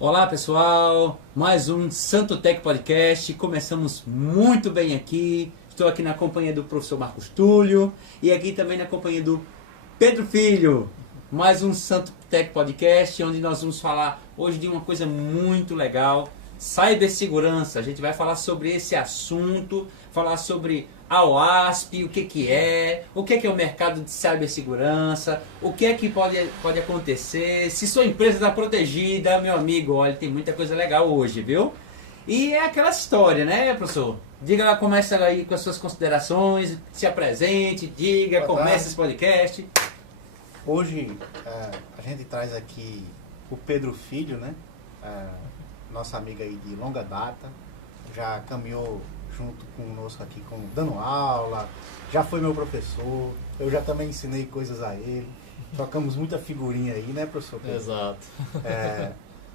Olá pessoal, mais um Santo Tech Podcast. Começamos muito bem aqui. Estou aqui na companhia do professor Marcos Túlio e aqui também na companhia do Pedro Filho. Mais um Santo Tech Podcast, onde nós vamos falar hoje de uma coisa muito legal: cibersegurança. A gente vai falar sobre esse assunto, falar sobre a OASP, o que é o mercado de cibersegurança, o que é que pode acontecer, se sua empresa está protegida, meu amigo, olha, tem muita coisa legal hoje, viu? E é aquela história, né, professor? Diga lá, começa aí com as suas considerações, se apresente, diga, comece esse podcast. Hoje a gente traz aqui o Pedro Filho, né? Nossa amiga aí de longa data, já caminhou junto conosco aqui, dando aula, já foi meu professor, eu já também ensinei coisas a ele, trocamos muita figurinha aí, né, professor Pedro? Exato.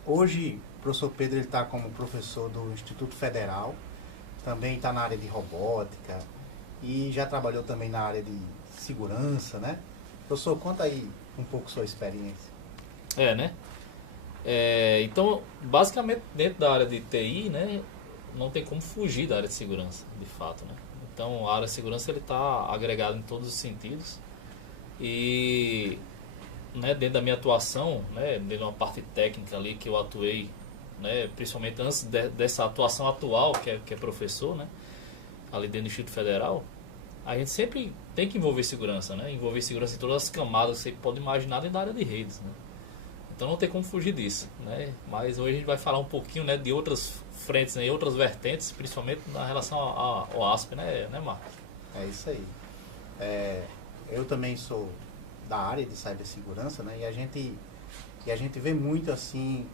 Hoje, o professor Pedro está como professor do Instituto Federal, também está na área de robótica e já trabalhou também na área de segurança, né? Professor, conta aí um pouco sua experiência. Então, basicamente, dentro da área de TI, né, não tem como fugir da área de segurança, de fato, né? Então, a área de segurança está agregada em todos os sentidos e, né, dentro da minha atuação, né, dentro de uma parte técnica ali que eu atuei, né, principalmente antes dessa atuação atual, que é professor, né, ali dentro do Instituto Federal, a gente sempre tem que envolver segurança, né? Envolver segurança em todas as camadas que você pode imaginar dentro da área de redes, né? Então não tem como fugir disso, né? Mas hoje a gente vai falar um pouquinho, né, de outras frentes, né, e outras vertentes, principalmente na relação ao ASP, né, Marcos? É isso aí. Eu também sou da área de cibersegurança, né? E a gente vê muito assim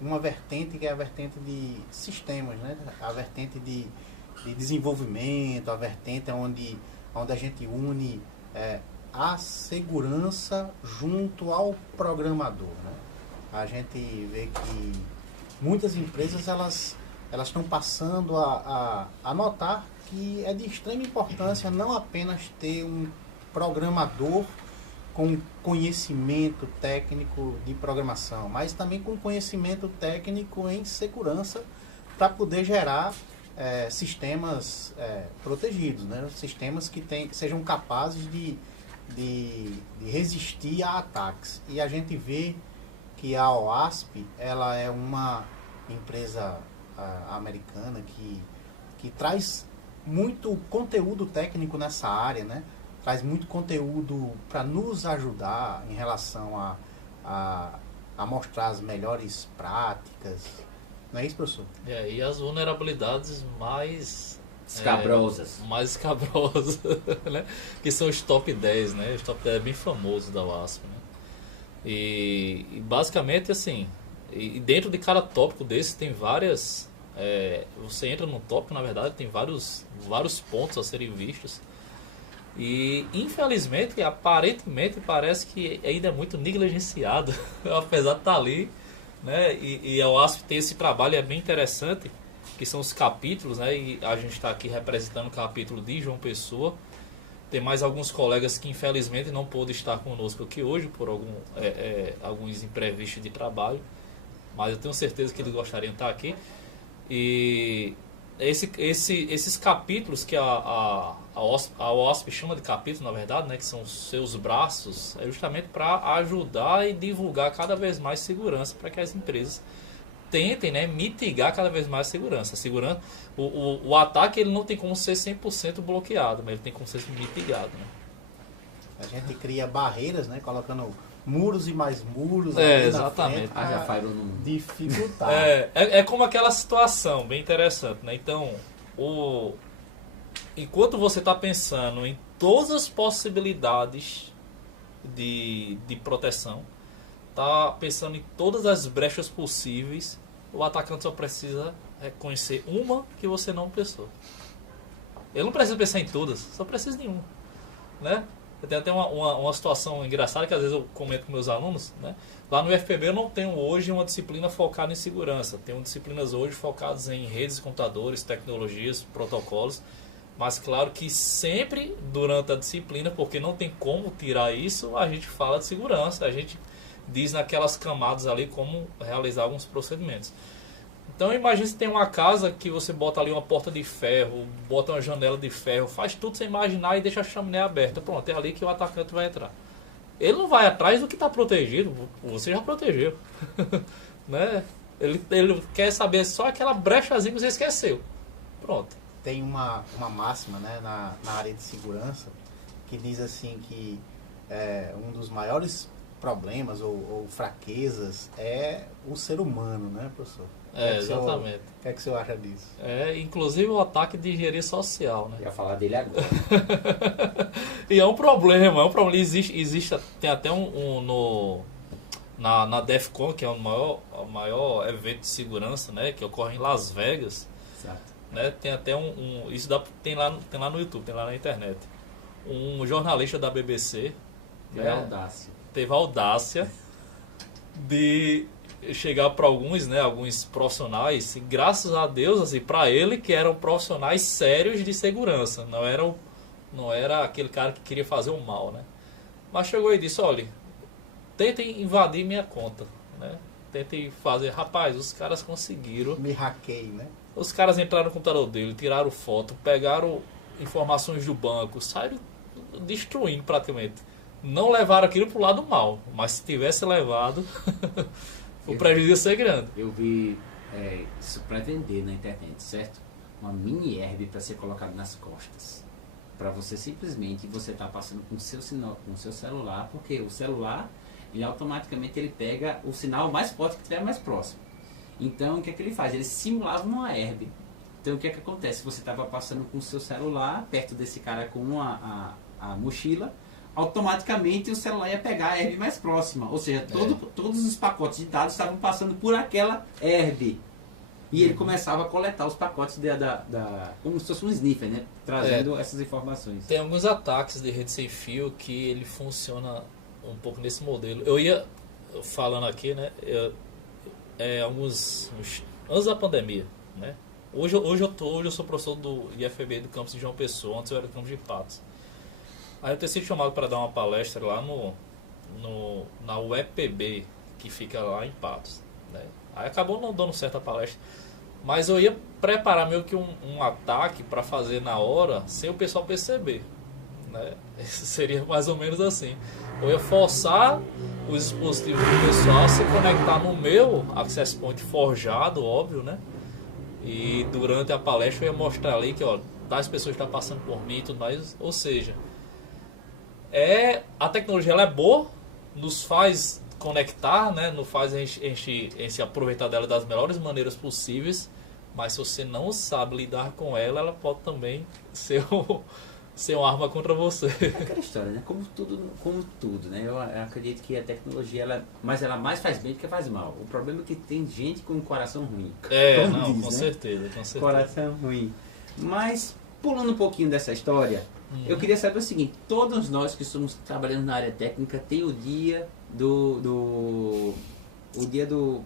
uma vertente que é a vertente de sistemas, né? A vertente de desenvolvimento, a vertente onde a gente une a segurança junto ao programador, né? A gente vê que muitas empresas elas estão passando a notar que é de extrema importância não apenas ter um programador com conhecimento técnico de programação, mas também com conhecimento técnico em segurança para poder gerar sistemas protegidos, né? Sistemas que sejam capazes de resistir a ataques. E a gente vê que a OASP ela é uma empresa americana que traz muito conteúdo técnico nessa área, né? Traz muito conteúdo para nos ajudar em relação a mostrar as melhores práticas. Não é isso, professor? E as vulnerabilidades mais Escabrosas. Né? Que são os top 10, né? Os top 10 bem famosos da WASP, né? E basicamente assim, e dentro de cada tópico desse tem várias... você entra num tópico, na verdade, tem vários pontos a serem vistos. E infelizmente, aparentemente, parece que ainda é muito negligenciado, apesar de estar ali, né? E a OASP tem esse trabalho, é bem interessante, que são os capítulos, né? E a gente está aqui representando o capítulo de João Pessoa. Tem mais alguns colegas que infelizmente não pôde estar conosco aqui hoje por alguns imprevistos de trabalho, mas eu tenho certeza que eles gostariam de estar aqui. E esses capítulos que a OASP chama de capítulos, na verdade, né, que são os seus braços, é justamente para ajudar e divulgar cada vez mais segurança para que as empresas tentem, né, mitigar cada vez mais a segurança. O ataque ele não tem como ser 100% bloqueado, mas ele tem como ser mitigado, né? A gente cria barreiras, né, colocando muros e mais muros exatamente. já faz dificultar. É como aquela situação bem interessante, né? Então, enquanto você está pensando em todas as possibilidades de proteção, está pensando em todas as brechas possíveis, o atacante só precisa reconhecer uma que você não pensou. Ele não precisa pensar em todas, só precisa de uma, né? Tem até uma situação engraçada que às vezes eu comento com meus alunos, né? Lá no UFPB eu não tenho hoje uma disciplina focada em segurança. Tenho disciplinas hoje focadas em redes de computadores, tecnologias, protocolos. Mas claro que sempre durante a disciplina, porque não tem como tirar isso, a gente fala de segurança. A gente diz naquelas camadas ali como realizar alguns procedimentos. Então imagine se tem uma casa que você bota ali uma porta de ferro, bota uma janela de ferro, faz tudo sem imaginar e deixa a chaminé aberta. Pronto, é ali que o atacante vai entrar. Ele não vai atrás do que está protegido, você já protegeu. Né? Ele quer saber só aquela brechazinha que você esqueceu. Pronto. Tem uma máxima, né, na área de segurança que diz assim que um dos maiores problemas ou fraquezas é o ser humano, né, professor? Exatamente. O que é que o senhor acha disso? Inclusive o ataque de engenharia social, né? Eu ia falar dele agora. E é um problema. Existe tem até na DEFCON, que é o maior evento de segurança, né, que ocorre em Las Vegas. Exato. Né, tem até isso tem lá no YouTube, tem lá na internet. Um jornalista da BBC teve a audácia de chegar para alguns profissionais, e graças a Deus, assim, para ele, que eram profissionais sérios de segurança, não era aquele cara que queria fazer o mal, né? Mas chegou e disse: olha, tentem invadir minha conta, né? Tentem fazer. Rapaz, os caras conseguiram. Me hackei, né? Os caras entraram no computador dele, tiraram foto, pegaram informações do banco, saíram destruindo praticamente. Não levaram aquilo pro lado mal, mas se tivesse levado, o prejuízo ia ser grande. Eu vi isso para vender na internet, certo? Uma mini herb para ser colocado nas costas. Para você simplesmente, você tá passando com o seu celular, porque o celular, ele automaticamente ele pega o sinal mais forte que estiver mais próximo. Então, o que é que ele faz? Ele simulava uma herb. Então, o que é que acontece? Você estava passando com o seu celular perto desse cara com a mochila, automaticamente o celular ia pegar a herb mais próxima. Ou seja, todos os pacotes de dados estavam passando por aquela herb. E ele começava a coletar os pacotes como se fosse um sniffer, né? Trazendo essas informações. Tem alguns ataques de rede sem fio que ele funciona um pouco nesse modelo. Eu ia falando aqui, né? Uns antes da pandemia, né? Hoje eu sou professor do IFB do campus de João Pessoa, antes eu era do campus de Patos. Aí eu tenho sido chamado para dar uma palestra lá na UEPB, que fica lá em Patos, né? Aí acabou não dando certo a palestra, mas eu ia preparar meio que um ataque para fazer na hora, sem o pessoal perceber, né? Seria mais ou menos assim. Eu ia forçar os dispositivos do pessoal a se conectar no meu access point forjado, óbvio, né? E durante a palestra eu ia mostrar ali que, ó, tais pessoas estão passando por mim e tudo mais. Ou seja, a tecnologia ela é boa, nos faz conectar, né? Nos faz a gente se aproveitar dela das melhores maneiras possíveis, mas se você não sabe lidar com ela, ela pode também ser uma arma contra você. É aquela história, né? Como tudo, né? Eu acredito que a tecnologia, ela mais faz bem do que faz mal. O problema é que tem gente com um coração ruim. Com certeza. Coração ruim. Mas, pulando um pouquinho dessa história, eu queria saber o seguinte: todos nós que estamos trabalhando na área técnica tem o dia do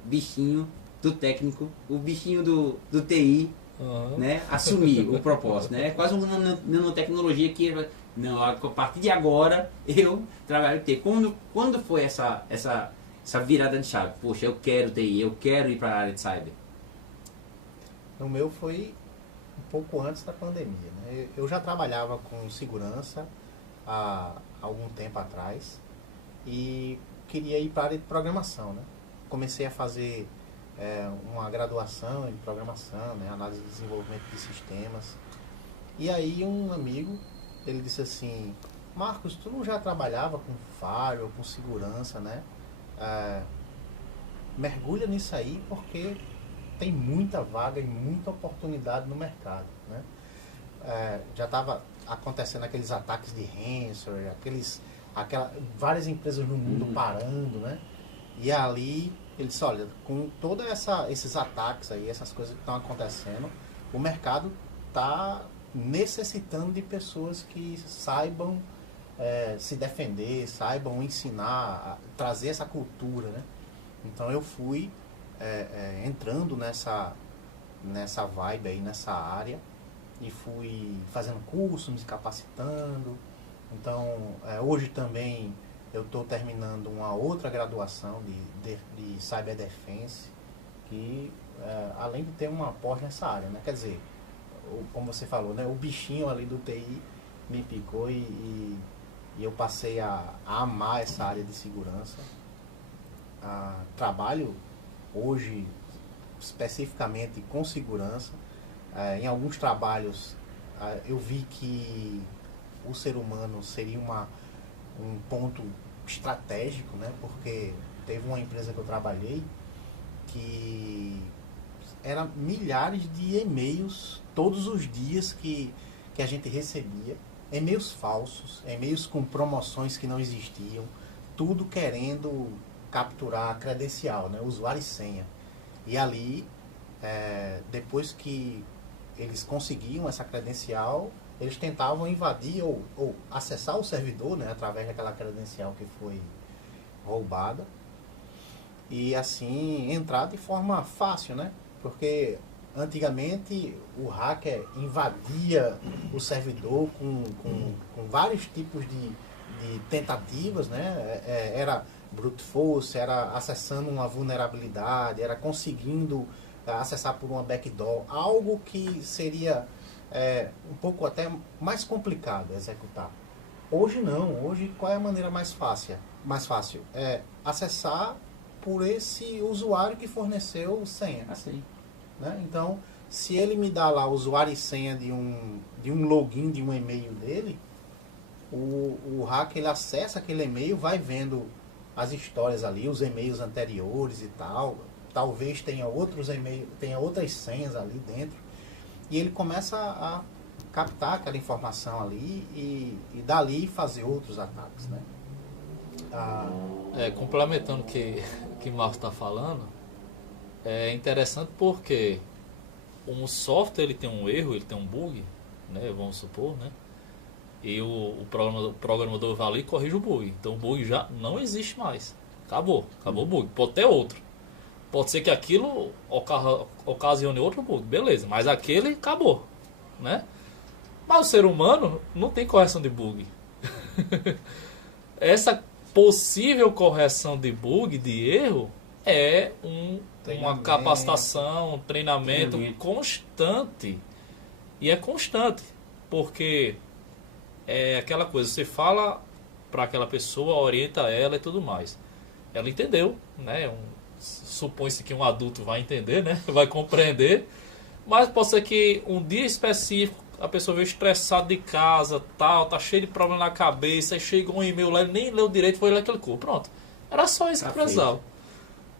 bichinho do técnico, o bichinho do TI, né, assumir o propósito, né? É quase uma nanotecnologia que não, a partir de agora eu trabalho TI. Quando foi essa virada de chave? Poxa, eu quero TI, eu quero ir para a área de cyber. O meu foi um pouco antes da pandemia, né? Eu já trabalhava com segurança há algum tempo atrás e queria ir para a área de programação, né? Comecei a fazer uma graduação em programação, né? Análise e desenvolvimento de sistemas. E aí um amigo, ele disse assim: Marcos, tu não já trabalhava com firewall, com segurança, né? Mergulha nisso aí porque tem muita vaga e muita oportunidade no mercado, né? Já estava acontecendo aqueles ataques de ransomware, várias empresas no mundo parando, né? E ali ele disse: olha, com todos esses ataques aí, essas coisas que estão acontecendo, o mercado está necessitando de pessoas que saibam se defender, saibam ensinar, trazer essa cultura, né? Então eu fui entrando nessa vibe aí, nessa área, e fui fazendo curso, me capacitando. Então hoje também eu estou terminando uma outra graduação de Cyber Defense, que além de ter uma pós nessa área, né? Quer dizer, como você falou, né? O bichinho ali do TI me picou e eu passei a amar essa área de segurança. Trabalho hoje especificamente com segurança. Em alguns trabalhos eu vi que o ser humano seria um ponto estratégico, né? Porque teve uma empresa que eu trabalhei que eram milhares de e-mails todos os dias que a gente recebia, e-mails falsos, e-mails com promoções que não existiam, tudo querendo capturar a credencial, né? Usuário e senha. E ali, depois que eles conseguiam essa credencial, eles tentavam invadir ou acessar o servidor, né, através daquela credencial que foi roubada, e assim entrar de forma fácil, né? Porque antigamente o hacker invadia o servidor com vários tipos de tentativas, né? Era brute force, era acessando uma vulnerabilidade, era conseguindo acessar por uma backdoor, algo que seria um pouco até mais complicado executar. Hoje não, hoje qual é a maneira mais fácil? É acessar por esse usuário que forneceu senha. Assim. Né? Então, se ele me dá lá usuário e senha de um login de um e-mail dele, o hacker ele acessa aquele e-mail, vai vendo as histórias ali, os e-mails anteriores e tal, talvez tenha outros e-mails, tenha outras senhas ali dentro, e ele começa a captar aquela informação ali e dali fazer outros ataques, né? Complementando o que o Marcos está falando, é interessante porque um software ele tem um erro, ele tem um bug, né, vamos supor, né? E o programador vai ali e corrige o bug. Então o bug já não existe mais. Acabou o bug. Pode ter outro. Pode ser que aquilo ocasione outro bug, beleza, mas aquele acabou, né? Mas o ser humano não tem correção de bug. Essa possível correção de bug, de erro, é uma capacitação, um treinamento constante. E é constante, porque é aquela coisa, você fala para aquela pessoa, orienta ela e tudo mais. Ela entendeu, né? Supõe-se que um adulto vai entender, né? Vai compreender, mas pode ser que um dia específico a pessoa veio estressada de casa, tal, tá cheio de problema na cabeça, aí chegou um e-mail lá, ele nem leu direito, foi lá que clicou. Pronto. Era só isso que precisava.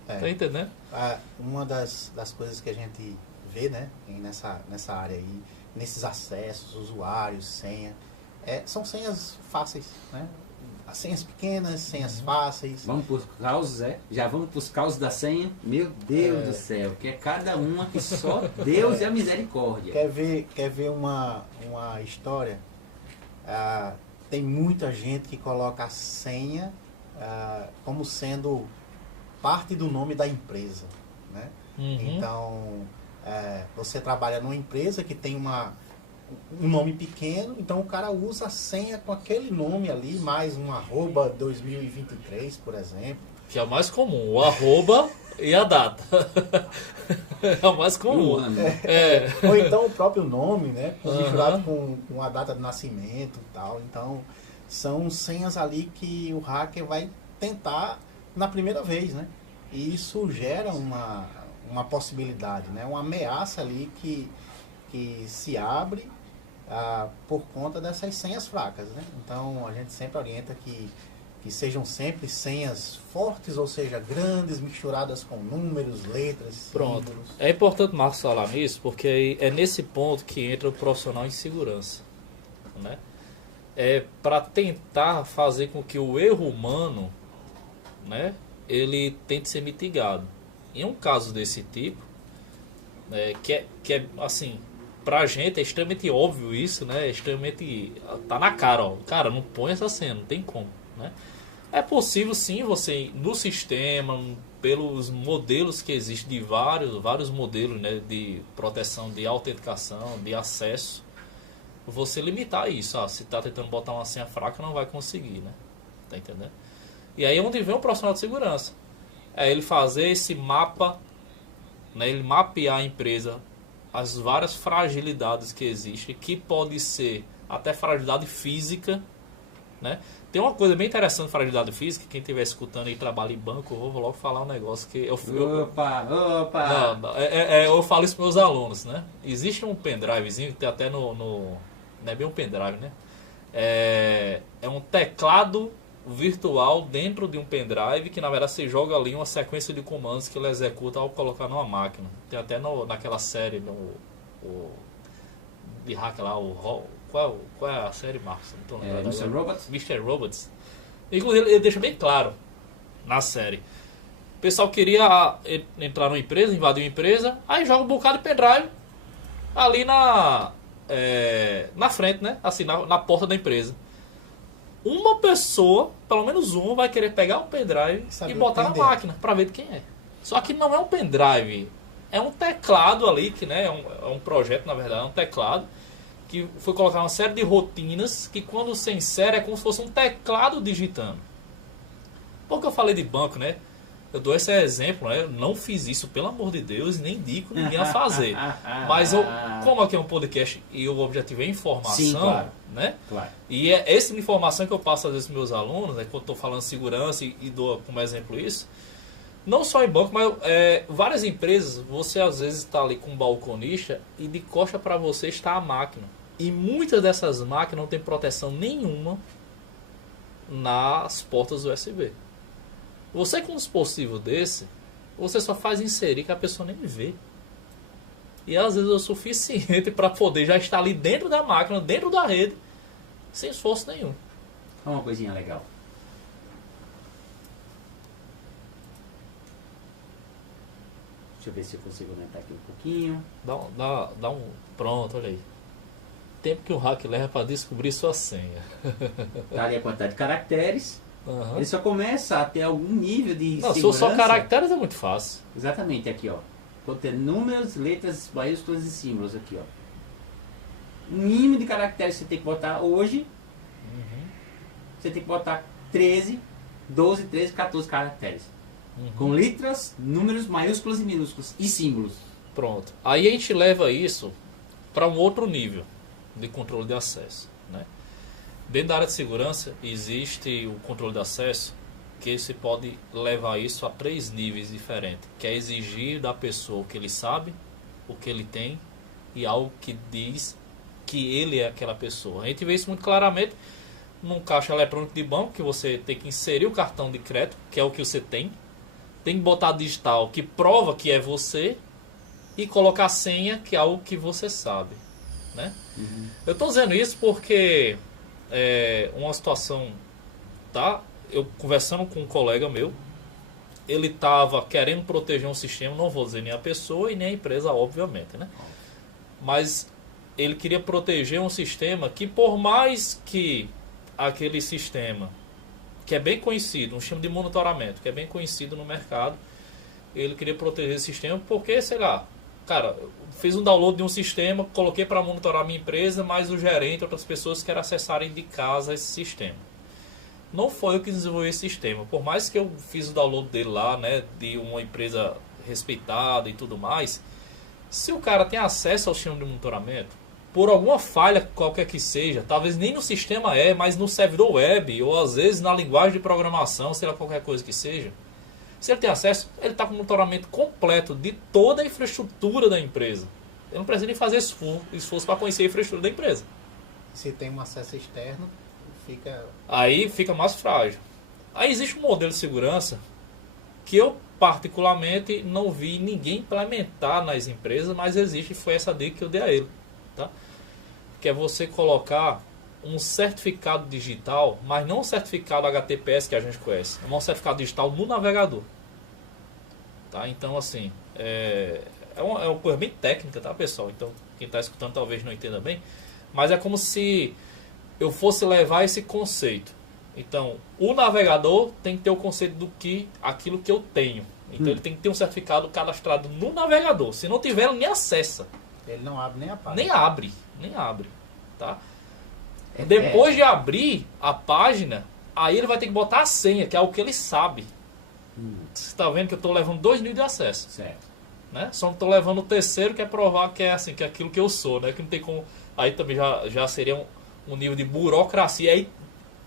Tá entendendo? Uma das coisas que a gente vê, né, nessa área aí, nesses acessos, usuários, senha, são senhas fáceis, né? As senhas pequenas, senhas fáceis. Vamos para os causos, Já vamos para os causos da senha? Meu Deus do céu, que é cada uma que só Deus e a misericórdia. Quer ver uma história? Tem muita gente que coloca a senha como sendo parte do nome da empresa, né? Então, você trabalha numa empresa que tem um nome pequeno, então o cara usa a senha com aquele nome ali, mais um @2023, por exemplo. Que é o mais comum, o arroba e a data. É o mais comum. Ou então o próprio nome, né? Misturado com a data de nascimento e tal. Então, são senhas ali que o hacker vai tentar na primeira vez, né? E isso gera uma possibilidade, né? Uma ameaça ali que se abre por conta dessas senhas fracas, né? Então a gente sempre orienta que sejam sempre senhas fortes, ou seja, grandes, misturadas com números, letras, Pronto. símbolos. É importante, Marcos, falar nisso, porque é nesse ponto que entra o profissional em segurança, né? É para tentar fazer com que o erro humano, né, ele tente ser mitigado. Em um caso desse tipo, que é assim, pra gente é extremamente óbvio isso, né? É extremamente, tá na cara, ó. Cara, não põe essa senha, não tem como, né? É possível sim você, no sistema, pelos modelos que existem, de vários modelos, né, de proteção, de autenticação, de acesso, você limitar isso. Se tá tentando botar uma senha fraca, não vai conseguir, né? Tá entendendo? E aí é onde vem o profissional de segurança. É ele fazer esse mapa, né, ele mapear a empresa, as várias fragilidades que existem, que pode ser até fragilidade física, né? Tem uma coisa bem interessante de fragilidade física, quem estiver escutando e trabalha em banco, eu vou logo falar um negócio que Opa! Não, eu falo isso para meus alunos, né? Existe um pendrivezinho que tem até no não é bem um pendrive, né? É um teclado virtual dentro de um pendrive que na verdade você joga ali uma sequência de comandos que ele executa ao colocar numa máquina. Tem até naquela série de hack lá, qual é a série, Marcos? Não tô lembrando. Mr. Robots? Mr. Robots. Inclusive ele deixa bem claro na série. O pessoal queria entrar numa empresa, invadir uma empresa, aí joga um bocado de pendrive ali na frente, né? Assim, na porta da empresa. Uma pessoa, pelo menos uma, vai querer pegar um pendrive e botar na máquina para ver de quem é. Só que não é um pendrive, é um teclado ali, que né, é um projeto, na verdade, é um teclado que foi colocar uma série de rotinas que quando você insere é como se fosse um teclado digitando. Porque eu falei de banco, né? Eu dou esse exemplo, né? Eu não fiz isso, pelo amor de Deus, e nem indico ninguém a fazer. Mas como aqui é um podcast e o objetivo é informação, sim, claro, né? Claro. E é essa informação que eu passo às vezes para meus alunos, né? Quando estou falando segurança e dou como exemplo isso. Não só em banco, mas várias empresas, você às vezes está ali com um balconista e de costa para você está a máquina. E muitas dessas máquinas não tem proteção nenhuma nas portas USB. Você com um dispositivo desse, você só faz inserir que a pessoa nem vê. E às vezes é o suficiente para poder já estar ali dentro da máquina, dentro da rede, sem esforço nenhum. É uma coisinha legal. Deixa eu ver se eu consigo aumentar aqui um pouquinho. Dá um... Pronto, olha aí. Tempo que um hack leva para descobrir sua senha. Tá ali a quantidade de caracteres. Uhum. Ele só começa a ter algum nível de não, segurança. Se for só caracteres é muito fácil. Exatamente, aqui ó. Vou ter números, letras, maiúsculas e símbolos aqui ó. O mínimo de caracteres que você tem que botar hoje, você tem que botar 13, 12, 13, 14 caracteres. Com letras, números, maiúsculas e minúsculas e símbolos. Pronto. Aí a gente leva isso para um outro nível de controle de acesso, né? Dentro da área de segurança existe o controle de acesso que você pode levar isso a 3 níveis diferentes, que é exigir da pessoa o que ele sabe, o que ele tem e algo que diz que ele é aquela pessoa. A gente vê isso muito claramente num caixa eletrônico de banco, que você tem que inserir o cartão de crédito, que é o que você tem que botar digital que prova que é você e colocar a senha, que é algo que você sabe, né? Eu estou dizendo isso porque uma situação, tá? Eu conversando com um colega meu, ele estava querendo proteger um sistema, não vou dizer nem a pessoa e nem a empresa, obviamente, né? Mas ele queria proteger um sistema que, por mais que aquele sistema, que é bem conhecido, um sistema de monitoramento, que é bem conhecido no mercado, ele queria proteger esse sistema porque, sei lá, cara, eu fiz um download de um sistema, coloquei para monitorar a minha empresa, mas o gerente, outras pessoas querem acessarem de casa esse sistema. Não foi eu que desenvolvi esse sistema. Por mais que eu fiz o download dele lá, né, de uma empresa respeitada e tudo mais, se o cara tem acesso ao sistema de monitoramento, por alguma falha qualquer que seja, talvez nem no sistema mas no servidor web, ou às vezes na linguagem de programação, sei lá, qualquer coisa que seja, se ele tem acesso, ele está com o monitoramento completo de toda a infraestrutura da empresa. Ele não precisa nem fazer esforço para conhecer a infraestrutura da empresa. Se tem um acesso externo, aí fica mais frágil. Aí existe um modelo de segurança que eu particularmente não vi ninguém implementar nas empresas, mas existe, foi essa dica que eu dei a ele, tá? Que é você colocar um certificado digital, mas não um certificado HTTPS que a gente conhece, é um certificado digital no navegador, tá? Então assim, é uma coisa bem técnica, tá, pessoal? Então quem está escutando talvez não entenda bem, mas é como se eu fosse levar esse conceito. Então, o navegador tem que ter o conceito do que aquilo que eu tenho. Então, ele tem que ter um certificado cadastrado no navegador. Se não tiver, ele nem acessa. Ele não abre nem a página. Nem abre, tá? Depois de abrir a página, Aí ele vai ter que botar a senha, que é o que ele sabe. Você está vendo que eu estou levando 2 níveis de acesso. Certo. Né? Só não estou levando o terceiro, que é provar que é assim, que é aquilo que eu sou, né? Que não tem como. Aí também já seria um nível de burocracia. Aí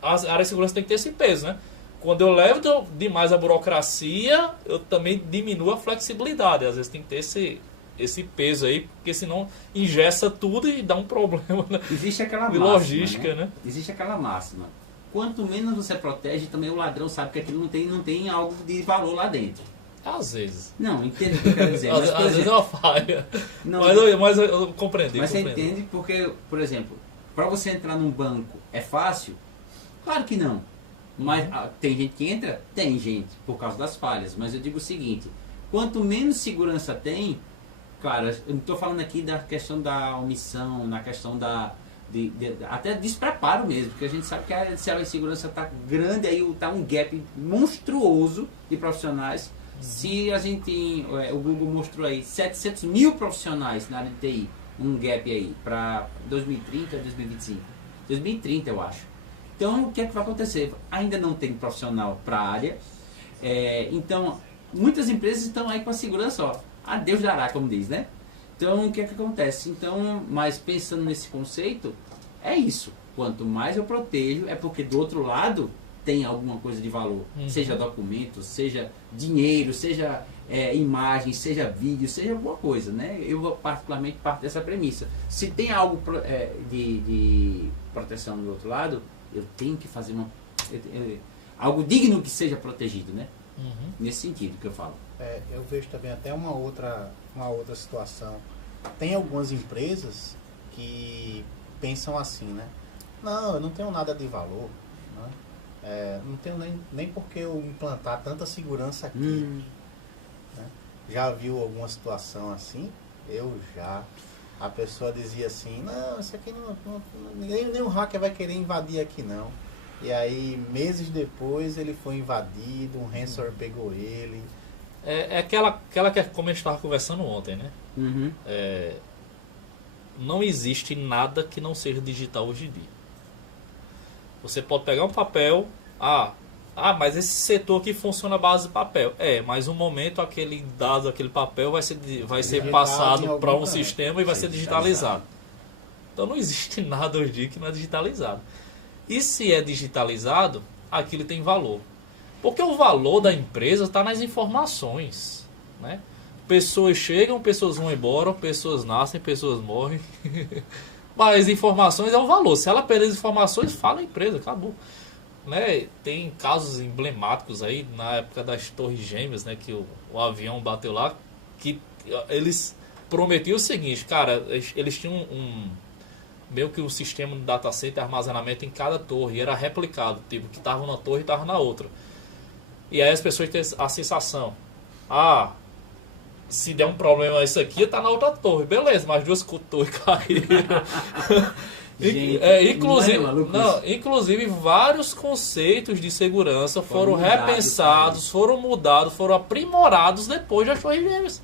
a área de segurança tem que ter esse peso, né? Quando eu levo demais a burocracia, eu também diminuo a flexibilidade. Às vezes tem que ter esse peso aí, porque senão engessa tudo e dá um problema, né? Existe aquela de máxima, logística, né? Existe aquela máxima. Quanto menos você protege, também o ladrão sabe que aquilo não tem algo de valor lá dentro. Às vezes. Não, entende o que eu quero dizer. Mas, por Às vezes é exemplo, uma falha. não, Mas eu compreendi. mas você compreendi. entende porque, por exemplo, para você entrar num banco é fácil? Claro que não. Mas tem gente que entra? Tem gente, por causa das falhas. Mas eu digo o seguinte, quanto menos segurança tem, claro, eu não estou falando aqui da questão da omissão, na questão até despreparo mesmo, porque a gente sabe que a área de segurança está grande, aí está um gap monstruoso de profissionais. Se a gente, o Google mostrou aí 700 mil profissionais na área de TI, um gap aí para 2030, 2025, 2030 eu acho. Então, o que é que vai acontecer? Ainda não tem profissional para a área. Então, muitas empresas estão aí com a segurança, ó, a Deus dará, como diz, né? Então, o que é que acontece? Então, mas pensando nesse conceito, é isso. Quanto mais eu protejo, é porque do outro lado tem alguma coisa de valor. Seja documento, seja dinheiro, seja imagem, seja vídeo, seja alguma coisa, né? Eu particularmente parto dessa premissa. Se tem algo de proteção do outro lado, eu tenho que fazer algo digno que seja protegido, né? Nesse sentido que eu falo. Eu vejo também até uma outra situação. Tem algumas empresas que pensam assim, né? Não, eu não tenho nada de valor, né? Não tenho nem porque eu implantar tanta segurança aqui. Né? Já viu alguma situação assim? Eu já. A pessoa dizia assim, não, isso aqui nem o hacker vai querer invadir aqui não. E aí, meses depois, ele foi invadido, um ransomware pegou ele. É aquela que como a gente estava conversando ontem, né? Não existe nada que não seja digital hoje em dia. Você pode pegar um papel, mas esse setor aqui funciona à base de papel. Mas um momento aquele dado, aquele papel vai ser passado para um sistema e vai ser digitalizado. Então não existe nada hoje em dia que não é digitalizado. E se é digitalizado, aquilo tem valor. Porque o valor da empresa está nas informações, né? Pessoas chegam, pessoas vão embora, pessoas nascem, pessoas morrem. Mas informações é o valor. Se ela perder as informações, fala a empresa, acabou. Né? Tem casos emblemáticos aí, na época das Torres Gêmeas, né? Que o avião bateu lá, que eles prometiam o seguinte, cara, eles tinham meio que um sistema de data center, armazenamento em cada torre, e era replicado, tipo, que estava numa torre e estava na outra. E aí as pessoas têm a sensação, se der um problema isso aqui, tá na outra torre. Beleza, mas 2 torres caíram. Gente, inclusive vários conceitos de segurança foram repensados, foram mudados, foram aprimorados depois das Torres Gêmeas.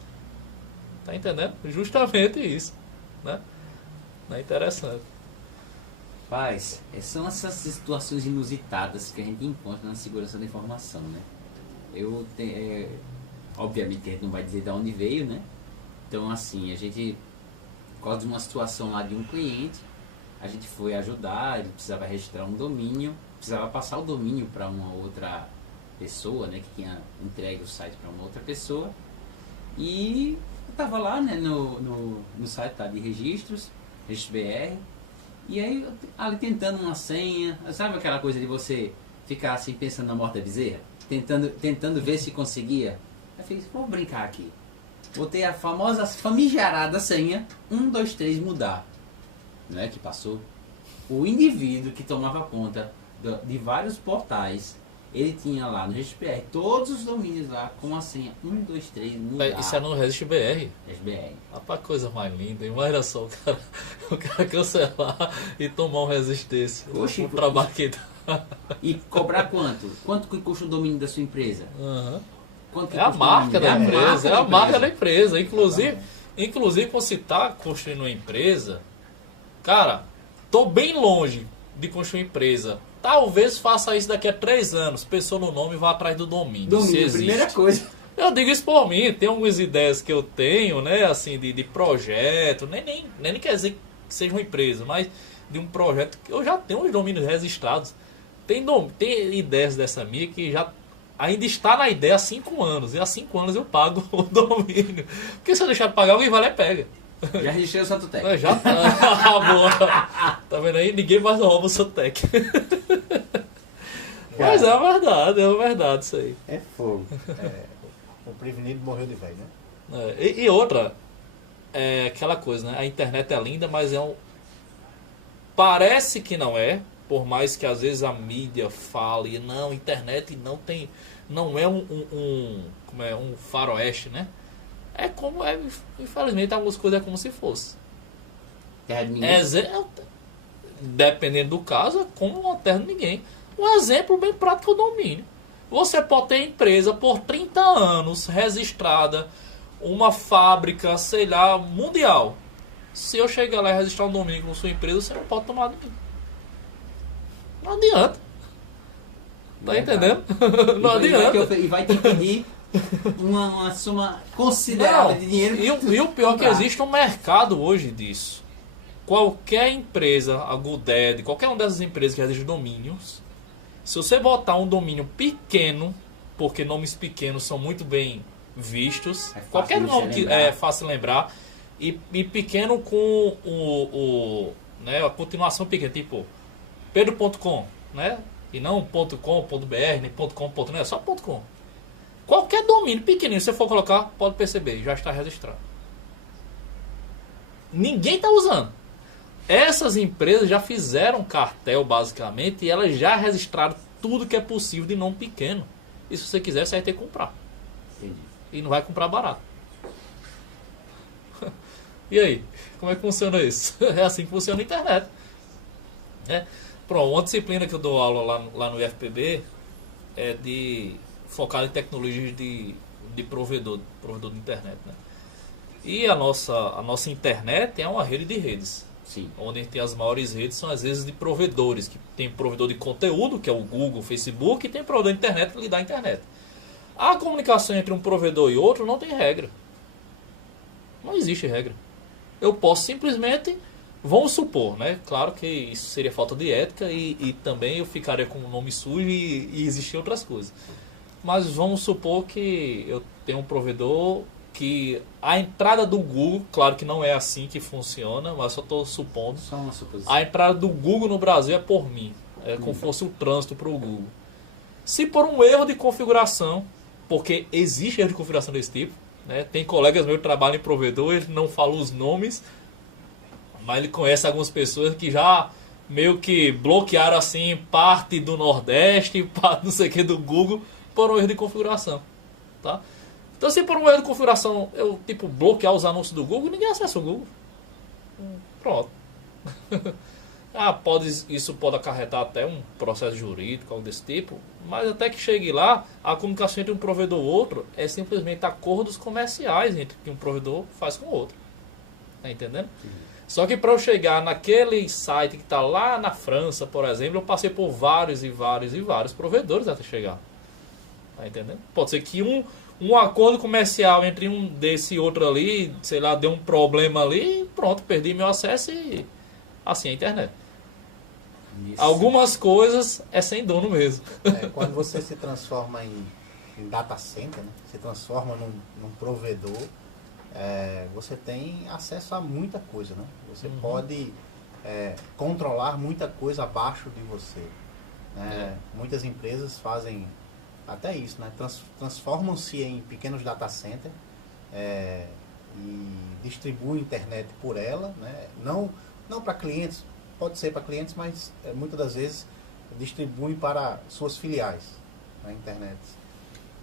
Tá entendendo? Justamente isso, né? É interessante. Paz, são essas situações inusitadas que a gente encontra na segurança da informação, né? Obviamente que a gente não vai dizer de onde veio, né? Então, assim, a gente, por causa de uma situação lá de um cliente, a gente foi ajudar, ele precisava registrar um domínio, precisava passar o domínio para uma outra pessoa, né? Que tinha entregue o site para uma outra pessoa. E eu estava lá, né, no site de registros, registro BR, e aí ali tentando uma senha, sabe aquela coisa de você ficar assim pensando na morta bezerra? Tentando ver se conseguia. Eu fiz, vou brincar aqui. Botei a famosa famigerada senha 1, 2, 3 mudar. Não é que passou? O indivíduo que tomava conta de vários portais, ele tinha lá no Registro BR todos os domínios lá com a senha 1, 2, 3 mudar. Isso é no Registro BR? Registro BR. Rapaz, coisa mais linda. Imagina só o cara cancelar e tomar um resistência. Oxi, o trabalho que dá. E cobrar quanto? Quanto que custa o domínio da sua empresa? É a marca da empresa. É a marca da empresa. Inclusive, quando você está construindo uma empresa, cara, tô bem longe de construir uma empresa Talvez faça isso daqui a 3 anos. Pensou no nome e vá atrás do domínio. Domínio, primeira coisa. Eu digo isso por mim. Tem algumas ideias que eu tenho, né? Assim, de projeto. Nem quer dizer que seja uma empresa, mas de um projeto que eu já tenho os domínios registrados. Tem ideias dessa minha que já ainda está na ideia há 5 anos. E há 5 anos eu pago o domínio. Porque se eu deixar de pagar, alguém vai lá e pega. Já registrei o Santotec. Já tá. Boa. Tá vendo aí? Ninguém mais rouba o Santotec. Mas é verdade isso aí. É fogo. O prevenido morreu de velho, né? E outra, é aquela coisa, né? A internet é linda, mas parece que não é, por mais que às vezes a mídia fale, não, internet não é um faroeste, né? Infelizmente, algumas coisas é como se fosse. Terra de ninguém. Dependendo do caso, é como uma terra de ninguém. Um exemplo bem prático é o domínio. Você pode ter empresa por 30 anos registrada, uma fábrica, sei lá, mundial. Se eu chegar lá e registrar um domínio com sua empresa, você não pode tomar de mim. Não adianta. Tá entendendo? Não adianta. E vai ter que pedir uma soma considerável de dinheiro. E o pior é que existe um mercado hoje disso. Qualquer empresa, a GoDaddy, qualquer uma dessas empresas que registra domínios, se você botar um domínio pequeno, porque nomes pequenos são muito bem vistos, qualquer nome que é fácil lembrar, e pequeno com né, a continuação pequena, tipo pedro.com, né? E não .com.br, nem .com.net, é só .com. Qualquer domínio pequenininho, se você for colocar, pode perceber, já está registrado. Ninguém está usando. Essas empresas já fizeram cartel, basicamente, e elas já registraram tudo que é possível de nome pequeno. E se você quiser, você vai ter que comprar. Entendi. E não vai comprar barato. E aí? Como é que funciona isso? É assim que funciona a internet. Pronto, uma disciplina que eu dou aula lá no IFPB é focada em tecnologias de provedor de internet, né? E a nossa internet é uma rede de redes. Sim. Onde tem as maiores redes são as redes de provedores, que tem provedor de conteúdo, que é o Google, o Facebook, e tem provedor de internet que lhe dá a internet. A comunicação entre um provedor e outro não tem regra. Não existe regra. Eu posso simplesmente, vamos supor, né? Claro que isso seria falta de ética e também eu ficaria com o nome sujo e existiam outras coisas. Mas vamos supor que eu tenho um provedor que a entrada do Google, claro que não é assim que funciona, mas só estou supondo. Só uma suposição. A entrada do Google no Brasil é por mim. É como se fosse o trânsito para o Google. Se por um erro de configuração, porque existe erro de configuração desse tipo, né? Tem colegas meus que trabalham em provedor, ele não fala os nomes, mas ele conhece algumas pessoas que já meio que bloquearam assim parte do Nordeste, parte não sei o que do Google, por um erro de configuração. Tá? Então, se por um erro de configuração eu tipo bloquear os anúncios do Google, ninguém acessa o Google. Pronto. Isso pode acarretar até um processo jurídico, algo desse tipo, mas até que chegue lá, a comunicação entre um provedor e outro é simplesmente acordos comerciais entre que um provedor faz com o outro. Tá entendendo? Sim. Só que para eu chegar naquele site que está lá na França, por exemplo, eu passei por vários provedores até chegar. Tá entendendo? Pode ser que um acordo comercial entre um desse e outro ali, sei lá, deu um problema ali, pronto, perdi meu acesso e assim a internet. Isso. Algumas coisas é sem dono mesmo. Quando você se transforma em data center, né? Se transforma num provedor, você tem acesso a muita coisa, né? Você pode controlar muita coisa abaixo de você. Muitas empresas fazem até isso, né? Transformam-se em pequenos data centers e distribuem internet por ela, né? Não para clientes, pode ser para clientes, mas muitas das vezes distribuem para suas filiais na internet.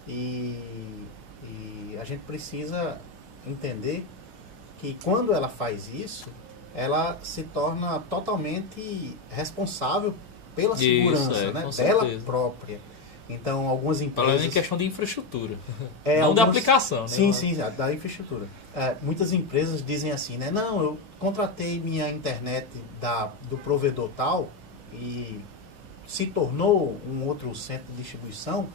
E a gente precisa entender que quando ela faz isso, ela se torna totalmente responsável pela segurança, né? Dela própria. Então, algumas empresas... Falando em questão de infraestrutura, não da aplicação. Né? Sim, da infraestrutura. Muitas empresas dizem assim, né? Não, eu contratei minha internet do provedor tal e se tornou um outro centro de distribuição,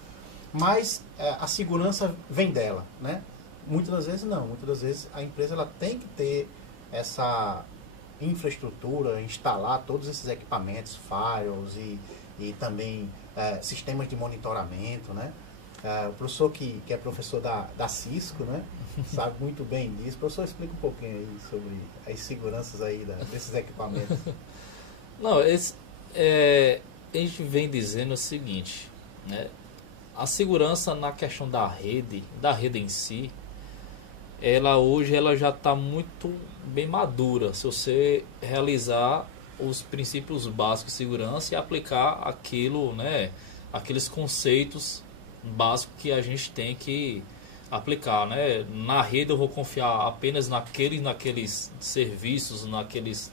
mas a segurança vem dela, né? Muitas das vezes não, muitas das vezes a empresa ela tem que ter essa infraestrutura, instalar todos esses equipamentos, firewalls e também sistemas de monitoramento, né? O professor que é professor da Cisco, né? Sabe muito bem disso. Professor, explica um pouquinho aí sobre as seguranças aí desses equipamentos. Não, a gente vem dizendo o seguinte, né? A segurança na questão da rede em si, hoje ela já está muito bem madura. Se você realizar os princípios básicos de segurança e aplicar aquilo, né? Aqueles conceitos básicos que a gente tem que aplicar, né? Na rede eu vou confiar apenas naqueles serviços, naqueles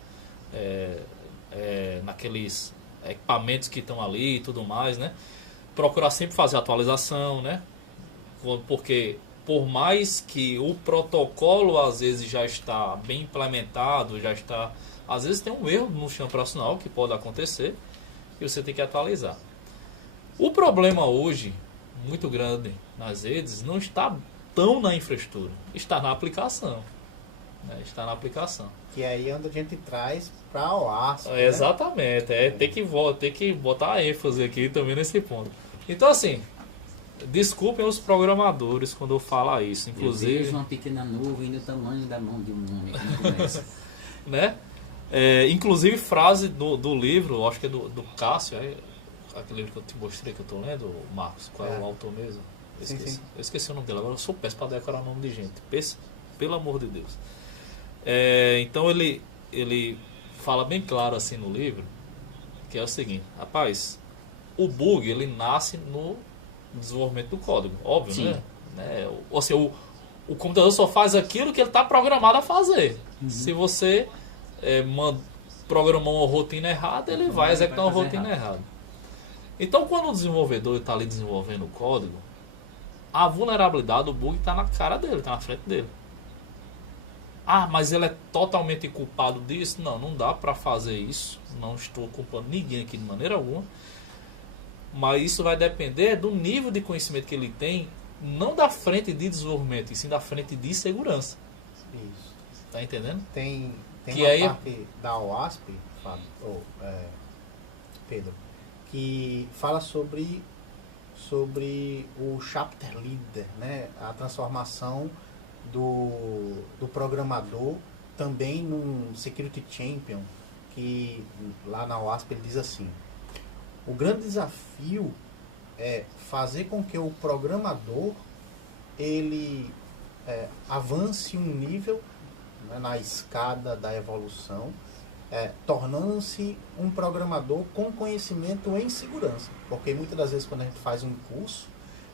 equipamentos que estão ali e tudo mais, né? Procurar sempre fazer atualização, né? Porque por mais que o protocolo às vezes já está bem implementado, às vezes tem um erro no sistema operacional que pode acontecer e você tem que atualizar. O problema hoje muito grande nas redes não está tão na infraestrutura, está na aplicação, né? Está na aplicação. Que aí é onde a gente traz para a OASP, né? Exatamente, tem que botar ênfase aqui também nesse ponto. Então assim, desculpem os programadores quando eu falar isso, inclusive... Eu vejo uma pequena nuvem do tamanho da mão de um homem que começa. Né? Inclusive frase do livro, acho que é do Cássio, aquele livro que eu te mostrei, que eu estou lendo, Marcos, qual é o autor mesmo? Eu esqueci o nome dele, agora eu sou péssimo para decorar o nome de gente, pelo amor de Deus. Então ele fala bem claro assim no livro, que é o seguinte, rapaz, o bug ele nasce no desenvolvimento do código, óbvio, Sim. né? Ou seja, o computador só faz aquilo que ele está programado a fazer. Uhum. Se você programou uma rotina errada, ele vai executar uma rotina errada. Então, quando o desenvolvedor está ali desenvolvendo o código, a vulnerabilidade, o bug está na cara dele, está na frente dele. Ah, mas ele é totalmente culpado disso? Não dá para fazer isso. Não estou culpando ninguém aqui de maneira alguma. Mas isso vai depender do nível de conhecimento que ele tem, não da frente de desenvolvimento, e sim da frente de segurança. Isso. Tá entendendo? Tem que uma aí... parte da OASP, Fábio, Pedro, que fala sobre o chapter leader, né? A transformação do programador também num security champion, que lá na OASP ele diz assim: o grande desafio é fazer com que o programador ele avance um nível, né, na escada da evolução, tornando-se um programador com conhecimento em segurança. Porque muitas das vezes quando a gente faz um curso,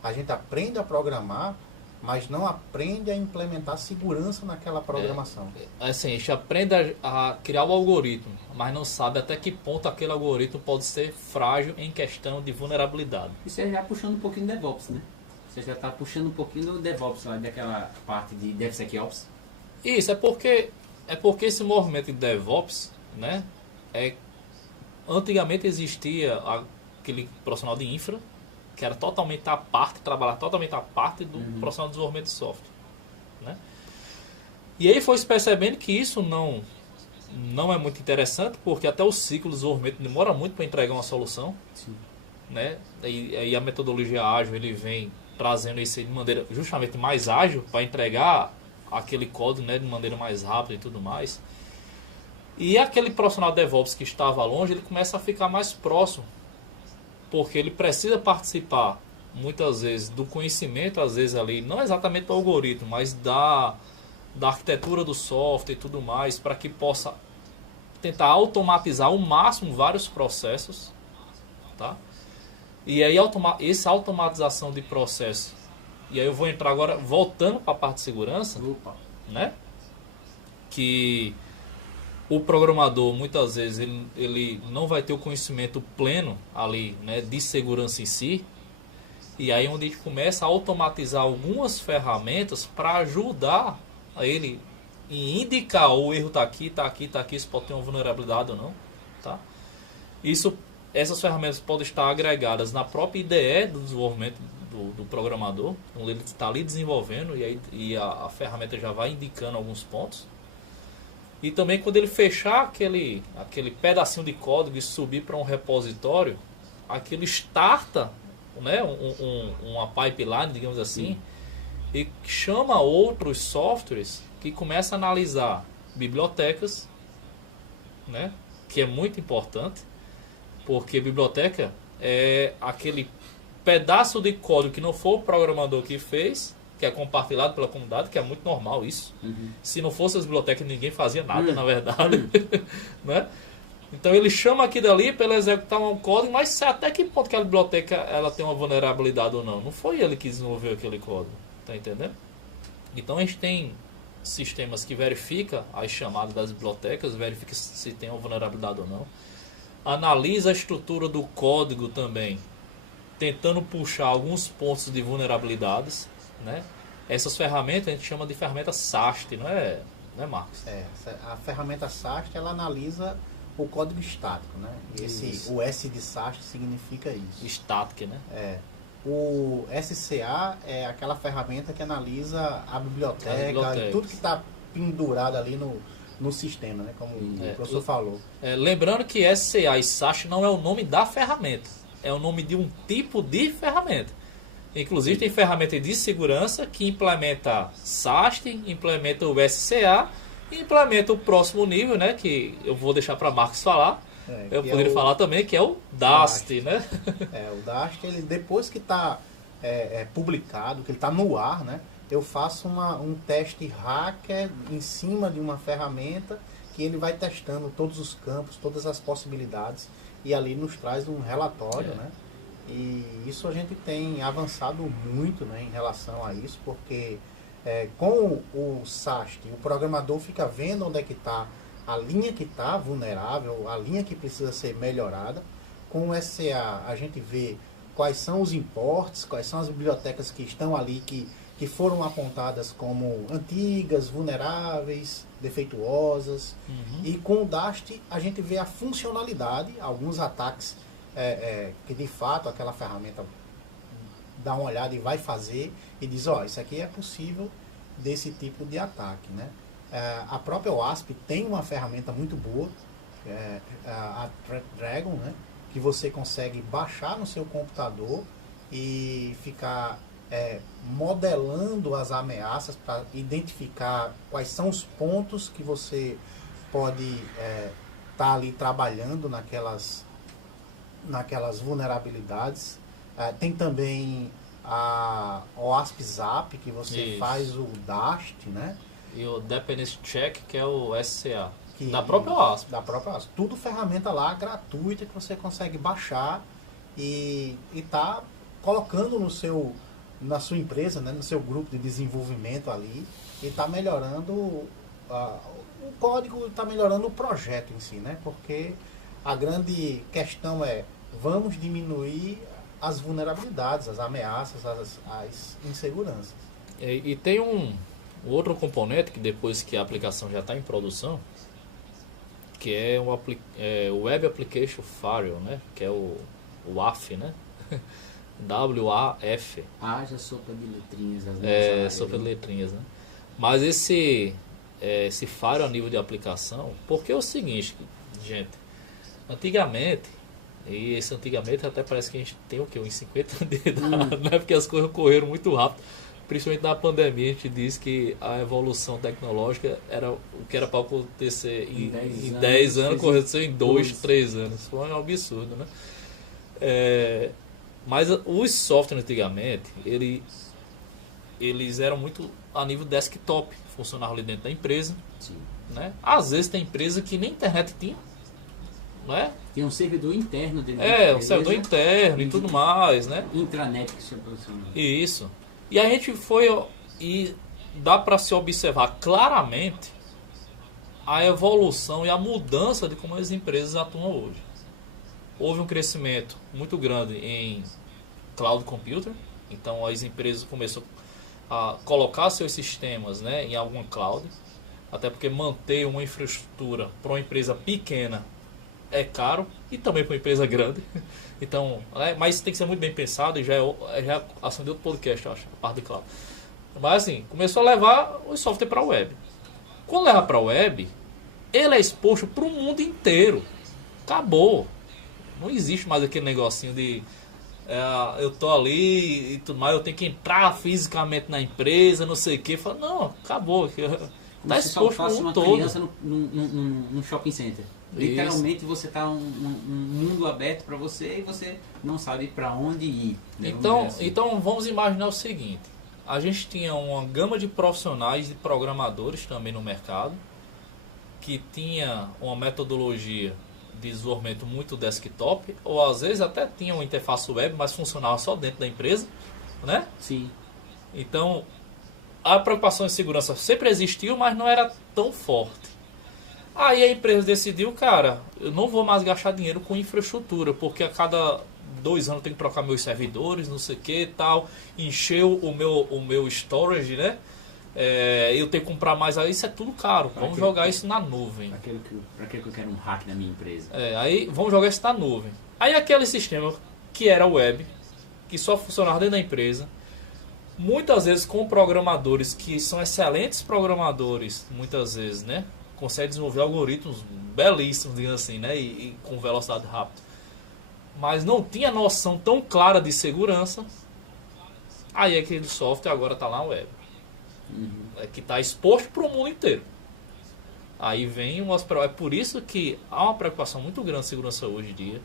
a gente aprende a programar, mas não aprende a implementar segurança naquela programação. Assim, a gente aprende a criar o algoritmo, mas não sabe até que ponto aquele algoritmo pode ser frágil em questão de vulnerabilidade. Isso é já puxando um pouquinho do DevOps, né? Você já está puxando um pouquinho do DevOps, lá, daquela parte de DevSecOps. Isso, é porque esse movimento de DevOps, né? Antigamente existia aquele profissional de infra, que era totalmente à parte, trabalhar totalmente à parte do profissional de desenvolvimento de software, né? E aí foi se percebendo que isso não é muito interessante, porque até o ciclo de desenvolvimento demora muito para entregar uma solução. Sim. Né? E a metodologia ágil ele vem trazendo isso de maneira justamente mais ágil para entregar aquele código, né, de maneira mais rápida e tudo mais. E aquele profissional de DevOps que estava longe, ele começa a ficar mais próximo, porque ele precisa participar muitas vezes do conhecimento, às vezes ali, não exatamente do algoritmo, mas da arquitetura do software e tudo mais, para que possa tentar automatizar ao máximo vários processos, tá? E aí essa automatização de processo, e aí eu vou entrar agora voltando para a parte de segurança. Opa. Né? Que o programador muitas vezes ele não vai ter o conhecimento pleno ali, né, de segurança em si, e aí onde a gente começa a automatizar algumas ferramentas para ajudar a ele e indicar o erro está aqui, isso pode ter uma vulnerabilidade ou não, tá? Isso essas ferramentas podem estar agregadas na própria IDE do desenvolvimento do programador. Então ele está ali desenvolvendo e a ferramenta já vai indicando alguns pontos. E também quando ele fechar aquele pedacinho de código e subir para um repositório, aquilo starta, né, uma pipeline, digamos assim, e chama outros softwares que começam a analisar bibliotecas, né, que é muito importante, porque biblioteca é aquele pedaço de código que não foi o programador que fez, que é compartilhado pela comunidade, que é muito normal isso. Se não fosse as bibliotecas, ninguém fazia nada, na verdade. Né? Então ele chama aqui dali para ele executar um código, mas até que ponto que a biblioteca ela tem uma vulnerabilidade ou não? Não foi ele que desenvolveu aquele código, tá entendendo? Então a gente tem sistemas que verificam as chamadas das bibliotecas, verifica se tem uma vulnerabilidade ou não. Analisa a estrutura do código também, tentando puxar alguns pontos de vulnerabilidades, né? Essas ferramentas a gente chama de ferramenta SAST, não é Marcos? A ferramenta SAST ela analisa o código estático, né? O S de SAST significa isso. Static, né? O SCA é aquela ferramenta que analisa a biblioteca e tudo que está pendurado ali no sistema, né? Como o professor falou. Lembrando que SCA e SAST não é o nome da ferramenta, é o nome de um tipo de ferramenta. Inclusive tem ferramenta de segurança que implementa SAST, implementa o SCA e implementa o próximo nível, né? Que eu vou deixar para Marcos falar. Eu poderia falar também que é o DAST, né? O DAST, ele, depois que está publicado, que ele está no ar, né? Eu faço um teste hacker em cima de uma ferramenta que ele vai testando todos os campos, todas as possibilidades e ali nos traz um relatório, né? E isso a gente tem avançado muito, né, em relação a isso, porque com o SAST, o programador fica vendo onde é que está a linha que está vulnerável, a linha que precisa ser melhorada. Com o SCA a gente vê quais são os imports, quais são as bibliotecas que estão ali, que foram apontadas como antigas, vulneráveis, defeituosas. E com o DAST a gente vê a funcionalidade, alguns ataques que de fato aquela ferramenta dá uma olhada e vai fazer e diz, isso aqui é possível desse tipo de ataque, né? A própria OASP tem uma ferramenta muito boa, a Threat Dragon, né? Que você consegue baixar no seu computador e ficar modelando as ameaças para identificar quais são os pontos que você pode estar ali trabalhando naquelas vulnerabilidades. Tem também a OASP Zap, que você faz o DAST, né? E o Dependency Check, que é o SCA. Da própria OASP. Da própria OASP. Tudo ferramenta lá gratuita que você consegue baixar e tá colocando na sua empresa, né? No seu grupo de desenvolvimento ali, e tá melhorando o código, tá melhorando o projeto em si, né? Porque a grande questão vamos diminuir as vulnerabilidades, as ameaças, as inseguranças. E tem um outro componente que depois que a aplicação já está em produção, que é o Web Application Firewall, né? Que é o WAF, né? WAF. Já sopa de letrinhas. Sopa de letrinhas, né? Mas esse firewall a nível de aplicação, porque é o seguinte, gente, antigamente, e esse antigamente até parece que a gente tem uns 50 anos de idade, né? Porque as coisas correram muito rápido. Principalmente na pandemia, a gente diz que a evolução tecnológica era o que era para acontecer em 10 anos, aconteceu em 2, 3 anos. Foi um absurdo, né? Mas os softwares antigamente, eles eram muito a nível desktop, funcionavam ali dentro da empresa. Sim. Né? Às vezes tem empresa que nem internet tinha. Né? Tem um servidor interno dentro da empresa. Um servidor interno e tudo mais, né? Intranet que se aproxima. Isso. E a gente e dá para se observar claramente a evolução e a mudança de como as empresas atuam hoje. Houve um crescimento muito grande em cloud computer, então as empresas começaram a colocar seus sistemas, né, em alguma cloud, até porque manter uma infraestrutura para uma empresa pequena é caro e também para uma empresa grande. Então, mas tem que ser muito bem pensado e já é ação de outro podcast, eu acho, a parte de cloud. Mas assim, começou a levar o software para a web. Quando leva para a web, ele é exposto para o mundo inteiro. Acabou. Não existe mais aquele negocinho de eu tô ali e tudo mais, eu tenho que entrar fisicamente na empresa, não sei o que. Não, acabou. Tá exposto para o mundo todo. Criança num shopping center. Literalmente isso. Você tá um mundo aberto para você e você não sabe para onde ir. Né? Então vamos imaginar o seguinte. A gente tinha uma gama de profissionais e programadores também no mercado, que tinha uma metodologia de desenvolvimento muito desktop, ou às vezes até tinha uma interface web, mas funcionava só dentro da empresa, né? Sim. Então, a preocupação em segurança sempre existiu, mas não era tão forte. Aí a empresa decidiu, cara, eu não vou mais gastar dinheiro com infraestrutura, porque a cada 2 anos eu tenho que trocar meus servidores, não sei o que e tal, encheu o meu storage, né? Eu tenho que comprar mais, aí isso é tudo caro. Vamos jogar isso na nuvem. Para que eu quero um hack na minha empresa? Aí vamos jogar isso na nuvem. Aí aquele sistema que era web, que só funcionava dentro da empresa, muitas vezes com programadores que são excelentes programadores, muitas vezes, né? Consegue desenvolver algoritmos belíssimos, digamos assim, né? E com velocidade rápida. Mas não tinha noção tão clara de segurança. Aí aquele software agora está lá na web. Que está exposto para o mundo inteiro. Aí vem é por isso que há uma preocupação muito grande de segurança hoje em dia.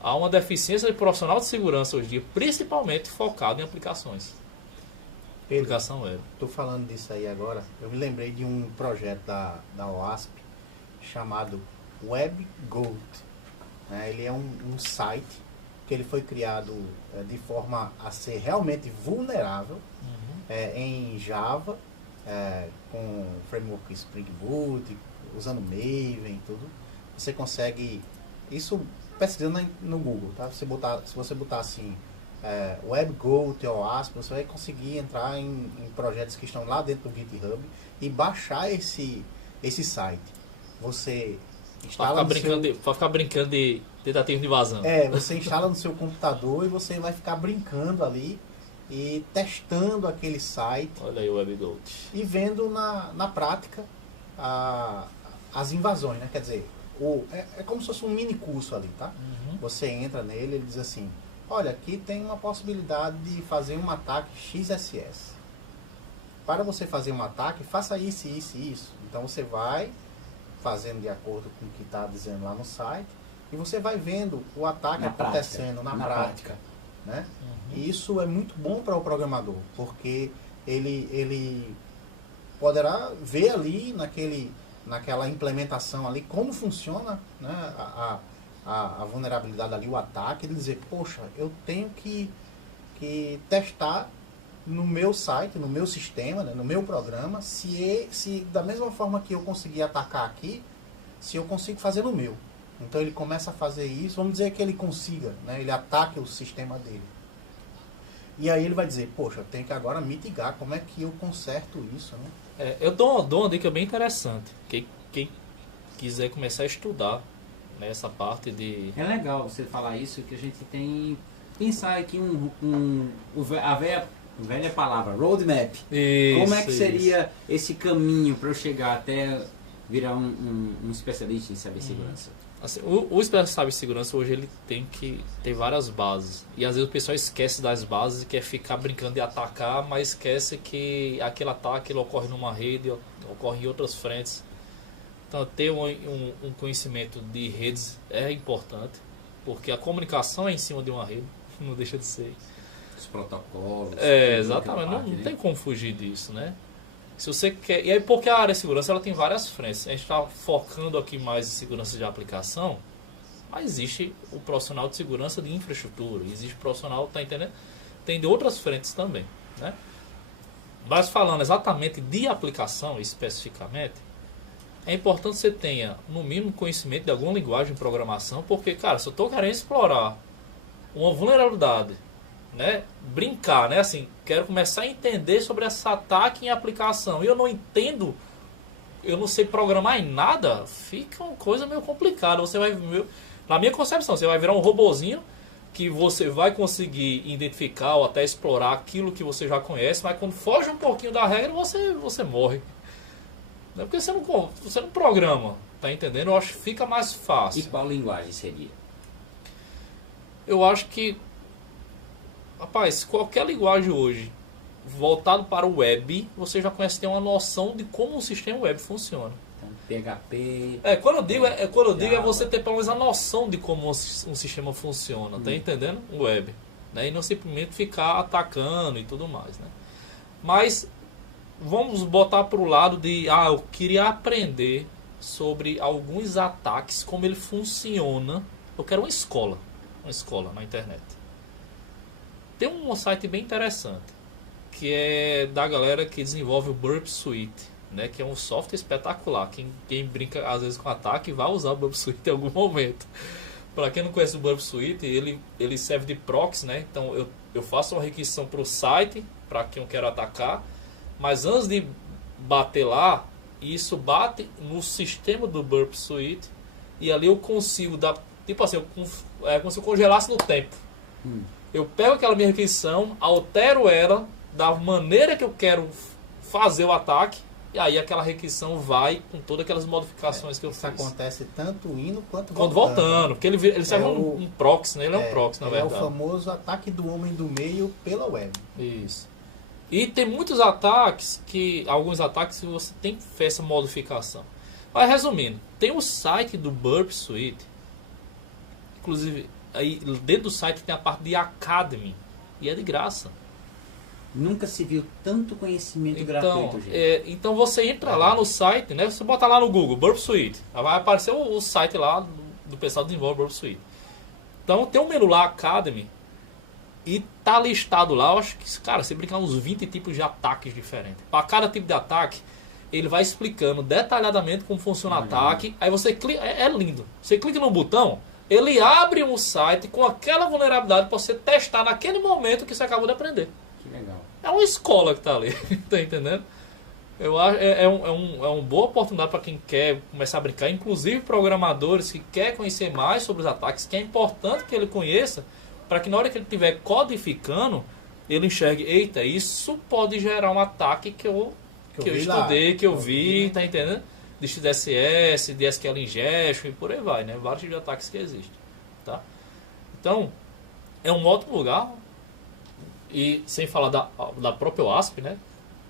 Há uma deficiência de profissional de segurança hoje em dia, principalmente focado em aplicações. Pedro, aplicação web. Estou falando disso aí agora. Eu me lembrei de um projeto da OASP chamado WebGoat. Ele é um site que ele foi criado de forma a ser realmente vulnerável em Java, com framework Spring Boot, usando Maven e tudo. Você consegue, isso pesquisando no Google, tá? Se você botar assim, WebGoat ou OASP, você vai conseguir entrar em projetos que estão lá dentro do GitHub e baixar esse site. Você instala para ficar brincando de tentativa de invasão. Você instala no seu computador e você vai ficar brincando ali e testando aquele site. Olha aí o WebGoat. E vendo na prática as invasões, né? Quer dizer, é como se fosse um mini curso ali, tá? Você entra nele e ele diz assim, olha, aqui tem uma possibilidade de fazer um ataque XSS. Para você fazer um ataque, faça isso, isso e isso. Então você vai fazendo de acordo com o que está dizendo lá no site e você vai vendo o ataque acontecendo na prática. Né? E isso é muito bom para o programador, porque ele poderá ver ali naquela implementação ali como funciona, né, a vulnerabilidade ali, o ataque, e dizer, poxa, eu tenho que testar no meu site, no meu sistema, né, no meu programa, se da mesma forma que eu consegui atacar aqui, se eu consigo fazer no meu. Então ele começa a fazer isso, vamos dizer que ele consiga, né, ele ataque o sistema dele. E aí ele vai dizer, poxa, eu tenho que agora mitigar, como é que eu conserto isso, né? Eu dou uma dica bem interessante. Quem quiser começar a estudar nessa parte de... É legal você falar isso, que a gente tem... Pensar aqui a velha palavra, roadmap. Isso, como é que seria esse caminho para eu chegar até virar um especialista em cibersegurança? Assim, o especialista em cibersegurança hoje ele tem que ter várias bases. E às vezes o pessoal esquece das bases e quer ficar brincando de atacar, mas esquece que aquele ataque ele ocorre numa rede, ocorre em outras frentes. Então ter um conhecimento de redes é importante, porque a comunicação é em cima de uma rede, não deixa de ser. Os protocolos. Exatamente, não tem como fugir disso, né? Se você quer, e aí porque a área de segurança ela tem várias frentes. A gente está focando aqui mais em segurança de aplicação, mas existe o profissional de segurança de infraestrutura, existe o profissional, tá entendendo? Tem de outras frentes também, né? Mas falando exatamente de aplicação especificamente, é importante que você tenha no mínimo conhecimento de alguma linguagem de programação, porque, cara, se eu estou querendo explorar uma vulnerabilidade, né, brincar, né, assim, quero começar a entender sobre esse ataque em aplicação e eu não entendo eu não sei programar em nada, fica uma coisa meio complicada. Você vai, na minha concepção, você vai virar um robozinho que você vai conseguir identificar ou até explorar aquilo que você já conhece, mas quando foge um pouquinho da regra, você morre. Não é porque você não programa, tá entendendo? Eu acho que fica mais fácil. E qual linguagem seria? Eu acho que, rapaz, qualquer linguagem hoje voltado para o web, você já conhece, tem uma noção de como o sistema web funciona. Então, PHP... Quando eu digo é Java. você ter pelo menos a noção de como um sistema funciona, tá entendendo? O web. Né? E não simplesmente ficar atacando e tudo mais, né? Mas vamos botar para o lado de, eu queria aprender sobre alguns ataques, como ele funciona. Eu quero uma escola na internet. Tem um site bem interessante, que é da galera que desenvolve o Burp Suite, né, que é um software espetacular. Quem brinca às vezes com ataque vai usar o Burp Suite em algum momento. Para quem não conhece o Burp Suite, ele serve de proxy, né? Então eu faço uma requisição para o site, para quem eu quero atacar, mas antes de bater lá, isso bate no sistema do Burp Suite e ali eu consigo dar, tipo assim, é como se eu congelasse no tempo. Eu pego aquela minha requisição, altero ela da maneira que eu quero fazer o ataque, e aí aquela requisição vai com todas aquelas modificações que eu Isso fiz. acontece tanto indo quanto Voltando, porque ele serve É um proxy, né? Ele é um proxy, na É o verdade. famoso ataque do homem do meio pela web. Isso. E tem muitos ataques alguns ataques que você tem que fazer essa modificação. Mas resumindo, tem o site do Burp Suite. Inclusive, aí dentro do site tem a parte de Academy. E é de graça. Nunca se viu tanto conhecimento gratuito, gente. Então você entra lá no site, né? Você bota lá no Google, Burp Suite. Aí vai aparecer o site lá do pessoal que desenvolve Burp Suite. Então tem um menu lá, Academy. E tá listado lá, eu acho que, cara, você brincar uns 20 tipos de ataques diferentes. Para cada tipo de ataque, ele vai explicando detalhadamente como funciona o ataque. Aí você clica, é lindo. Você clica no botão, ele abre um site com aquela vulnerabilidade para você testar naquele momento que você acabou de aprender. Que legal. É uma escola que tá ali, tá entendendo? Eu acho é uma boa oportunidade para quem quer começar a brincar, inclusive programadores que quer conhecer mais sobre os ataques, que é importante que ele conheça, para que na hora que ele estiver codificando, ele enxergue, eita, isso pode gerar um ataque que eu estudei, que eu vi, né? Tá entendendo? De XSS, de SQL Injection e por aí vai, né? Vários tipos de ataques que existem, tá? Então, é um ótimo lugar, e sem falar da própria OASP, né?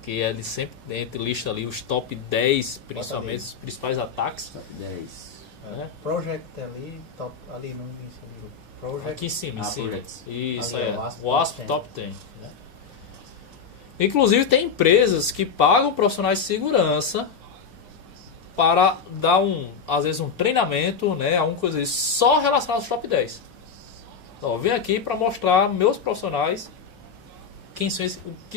Que ele sempre lista ali os top 10, principalmente os principais ataques. Top 10. Né? Project ali, top, ali não vi isso ali. Project. Aqui em cima, Projects. Isso Ali é. é o O ASP Top 10. Né? Inclusive tem empresas que pagam profissionais de segurança para dar às vezes um treinamento, né, alguma coisa só relacionado aos top 10. Então, eu venho aqui para mostrar meus profissionais o que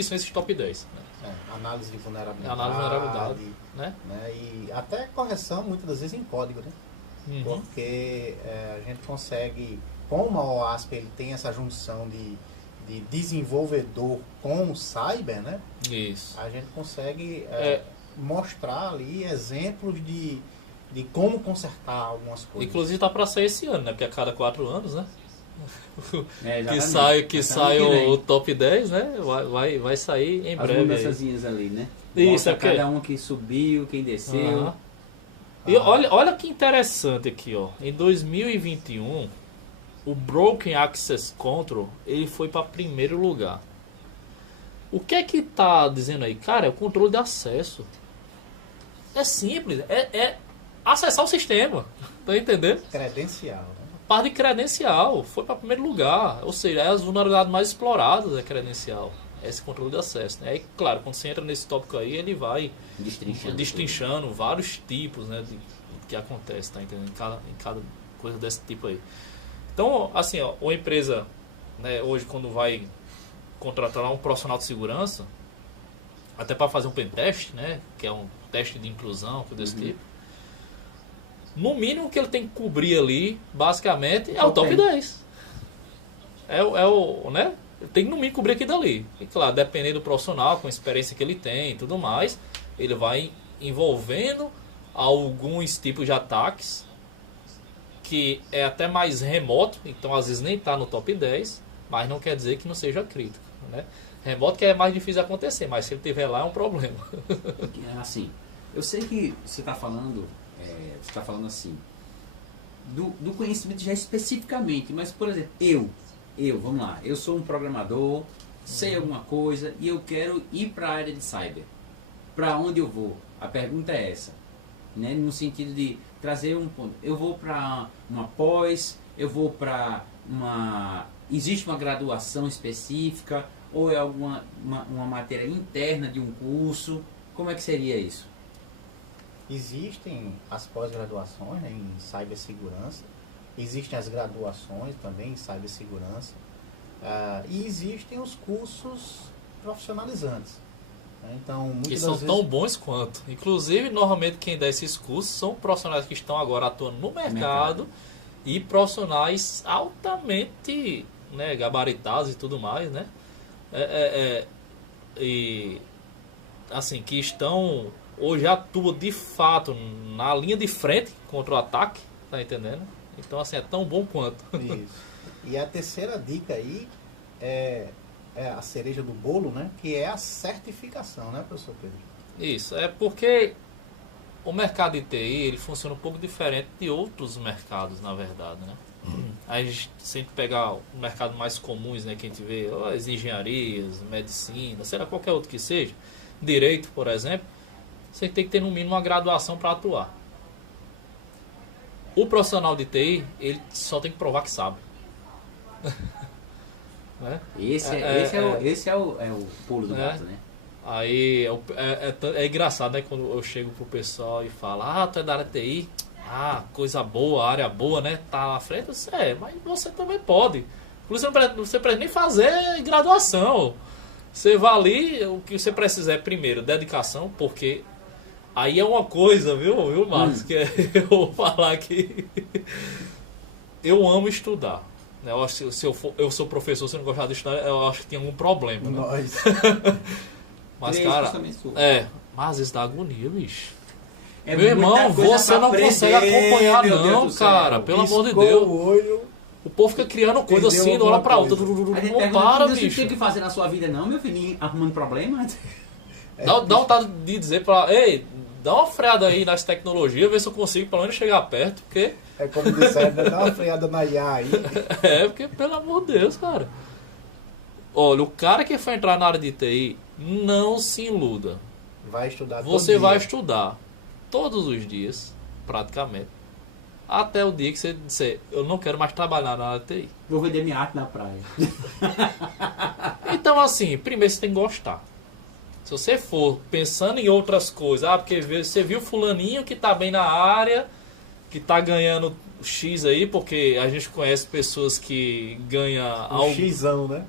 são esses top 10. Né? Análise de vulnerabilidade. Análise de vulnerabilidade, né? E até correção, muitas das vezes, em código, né? Uhum. Porque a gente consegue, como a OASP ele tem essa junção de desenvolvedor com o cyber, né? Isso. A gente consegue mostrar ali exemplos de como consertar algumas coisas. Inclusive tá para sair esse ano, né? Porque a cada 4 anos, né? Exatamente. que sai o top 10, né? Vai sair em As breve. mudançazinhas ali, né? Isso, Mostra é porque... cada um que subiu, quem desceu. Uhum. E olha que interessante aqui, ó. Em 2021, o Broken Access Control ele foi para primeiro lugar. O que é que tá dizendo aí? Cara, é o controle de acesso. É simples, é acessar o sistema. Tá entendendo? Credencial, né? Parte de credencial foi para primeiro lugar. Ou seja, é as vulnerabilidades mais exploradas é credencial. É esse controle de acesso. Né? Aí, claro, quando você entra nesse tópico aí, ele vai destrinchando vários tipos, né, de que acontece, tá entendendo? Em cada coisa desse tipo aí. Então, assim, ó, uma empresa, né, hoje quando vai contratar um profissional de segurança, até para fazer um pentest, né, que é um teste de inclusão, coisa desse tipo, no mínimo que ele tem que cobrir ali, basicamente, é o top 10. Né? Ele tem que no mínimo cobrir aqui dali. E claro, dependendo do profissional, com a experiência que ele tem e tudo mais, ele vai envolvendo alguns tipos de ataques, que é até mais remoto, então às vezes nem está no top 10, mas não quer dizer que não seja crítico, né? Remoto que é mais difícil de acontecer, mas se ele estiver lá é um problema. Assim, eu sei que você está falando assim, do conhecimento já especificamente, mas, por exemplo, vamos lá, eu sou um programador, sei alguma coisa e eu quero ir para a área de cyber. Para onde eu vou? A pergunta é essa, né? No sentido de trazer um ponto. Eu vou para uma pós, eu vou para uma... Existe uma graduação específica ou é uma matéria interna de um curso? Como é que seria isso? Existem as pós-graduações, né, em cibersegurança, existem as graduações também em cibersegurança, e existem os cursos profissionalizantes. Né? Então, Que muitas são das tão vezes, bons quanto. Inclusive, normalmente quem dá esses cursos são profissionais que estão agora atuando no mercado. E profissionais altamente, né, gabaritados e tudo mais, né? E assim, que estão hoje atuam de fato na linha de frente contra o ataque, tá entendendo? Então assim, é tão bom quanto. isso. E a terceira dica aí é a cereja do bolo, né? Que é a certificação, né, professor Pedro? Isso, é porque o mercado de TI ele funciona um pouco diferente de outros mercados, na verdade, né? Aí a gente sempre pegar o mercado mais comuns, né, que a gente vê, as engenharias, medicina, sei lá, qualquer outro que seja, direito, por exemplo, você tem que ter no mínimo uma graduação para atuar. O profissional de TI, ele só tem que provar que sabe. Né? Esse é o pulo do gato, né? Aí é engraçado, né, quando eu chego pro pessoal e falo, tu é da área de TI, coisa boa, área boa, né, tá na frente, mas você também pode. Inclusive você não precisa nem fazer graduação. Você vai ali, o que você precisa é primeiro dedicação, porque aí é uma coisa, viu Marcos, que eu vou falar que eu amo estudar. Eu acho que se eu sou professor, se eu não gostar de estudar, eu acho que tem algum problema. Né? Nós. Mas, cara, mas às vezes dá agonia, bicho. É meu irmão, você não aprender, consegue acompanhar, meu não, Deus do cara. céu. Pelo amor de Piscou Deus. o olho. O povo fica criando coisa Perdeu assim, de uma hora pra outra. alguma A gente Não para, Deus, bicho. Você tem que fazer na sua vida não, meu filhinho, arrumando problema. Dá vontade de dizer pra... Ei, dá uma freada aí nas tecnologias, ver se eu consigo pelo menos chegar perto, porque... É como disseram, dá uma freada na IA aí. Porque, pelo amor de Deus, cara. Olha, o cara que for entrar na área de TI, não se iluda. Vai estudar todo Você dia. vai estudar todos os dias, praticamente. Até o dia que você disser, eu não quero mais trabalhar na área de TI. Vou vender minha arte na praia. Então, assim, primeiro você tem que gostar. Se você for pensando em outras coisas, porque você viu fulaninho que tá bem na área, que tá ganhando X aí, porque a gente conhece pessoas que ganham... Xzão, né?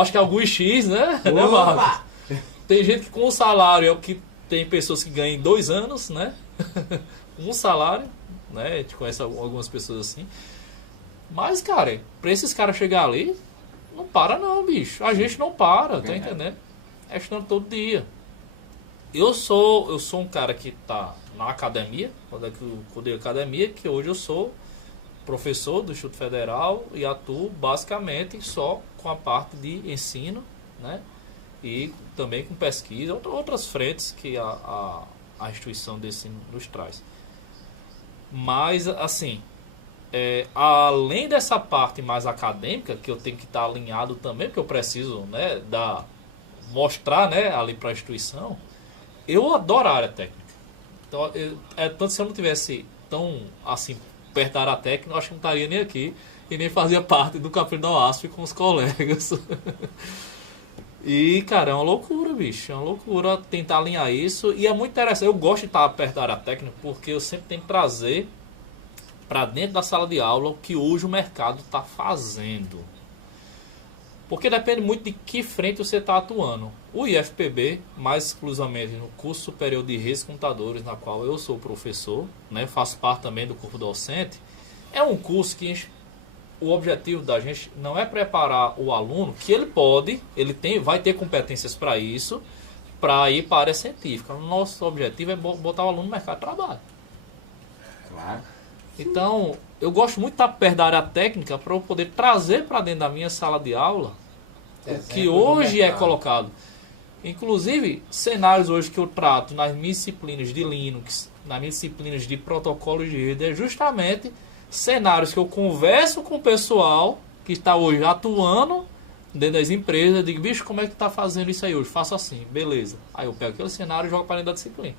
Acho que alguns X, né? Né, Marcos? Tem gente que com o salário é o que tem pessoas que ganham em 2 anos, né? Um salário, né? A gente conhece algumas pessoas assim. Mas, cara, pra esses caras chegar ali, não para não, bicho. A gente não para, tá entendendo? É estudando todo dia. Eu sou um cara que tá na academia, quando eu dei academia, que hoje eu sou professor do Instituto Federal e atuo basicamente só com a parte de ensino, né? E também com pesquisa, outras frentes que a instituição de ensino nos traz. Mas, assim, além dessa parte mais acadêmica, que eu tenho que estar alinhado também, porque eu preciso, né, mostrar, né, ali para a instituição, eu adoro a área técnica. Então, tanto se eu não tivesse tão assim perto da área técnica, eu acho que não estaria nem aqui e nem fazia parte do Capri da OASP com os colegas. E, cara, é uma loucura, bicho. É uma loucura tentar alinhar isso. E é muito interessante. Eu gosto de estar perto da área técnica porque eu sempre tenho que trazer para dentro da sala de aula o que hoje o mercado está fazendo. Porque depende muito de que frente você está atuando. O IFPB, mais exclusivamente no curso superior de redes e computadores, na qual eu sou professor, né, faço parte também do corpo docente, é um curso que o objetivo da gente não é preparar o aluno, que ele vai ter competências para isso, para ir para a área científica. O nosso objetivo é botar o aluno no mercado de trabalho. Claro. Então, eu gosto muito de estar perto da área técnica para eu poder trazer para dentro da minha sala de aula o que hoje é colocado. Inclusive, cenários hoje que eu trato nas minhas disciplinas de Linux, nas minhas disciplinas de protocolos de rede, é justamente cenários que eu converso com o pessoal que está hoje atuando dentro das empresas. Eu digo, bicho, como é que está fazendo isso aí hoje? Faço assim, beleza. Aí eu pego aquele cenário e jogo para dentro da disciplina.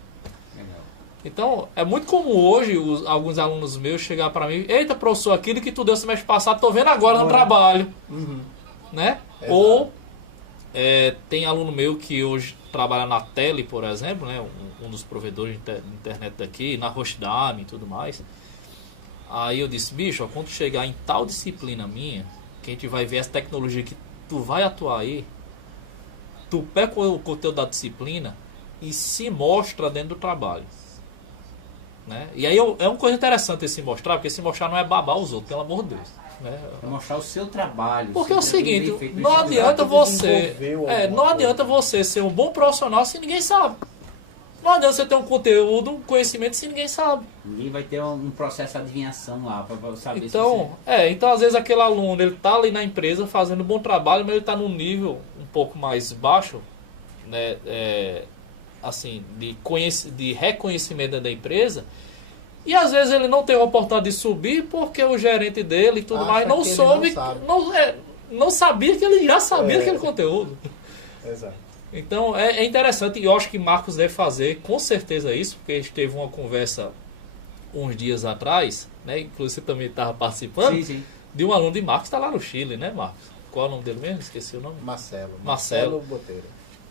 Legal. Então, é muito comum hoje alguns alunos meus chegar para mim, eita, professor, aquilo que tu deu semestre passado, tô vendo agora no trabalho. Né? Exato. Ou tem aluno meu que hoje trabalha na Tele, por exemplo, né? um dos provedores de internet daqui, na Hostdame e tudo mais. Aí eu disse, bicho, ó, quando chegar em tal disciplina minha, que a gente vai ver essa tecnologia que tu vai atuar aí, tu pega o conteúdo da disciplina e se mostra dentro do trabalho. Né? E aí é uma coisa interessante esse mostrar, porque esse mostrar não é babar os outros, pelo amor de Deus. Né? É mostrar o seu trabalho. Porque é o seguinte, bem feito, não bem adianta você, desenvolver não adianta você ser um bom profissional se ninguém sabe. Não adianta você ter um conteúdo, um conhecimento se ninguém sabe. Ninguém vai ter um processo de adivinhação lá para saber Então, se você... então às vezes aquele aluno, ele tá ali na empresa fazendo um bom trabalho, mas ele tá num nível um pouco mais baixo, né, assim, de reconhecimento da empresa. E às vezes ele não tem a oportunidade de subir porque o gerente dele e tudo Acha mais não que ele soube, não sabe. não sabia que ele já sabia aquele conteúdo. Exato. Então é interessante, e eu acho que Marcos deve fazer com certeza isso, porque a gente teve uma conversa uns dias atrás, né? Inclusive você também estava participando, Sim, sim. de um aluno de Marcos que está lá no Chile, né, Marcos? Qual é o nome dele mesmo? Esqueci o nome. Marcelo Boteiro.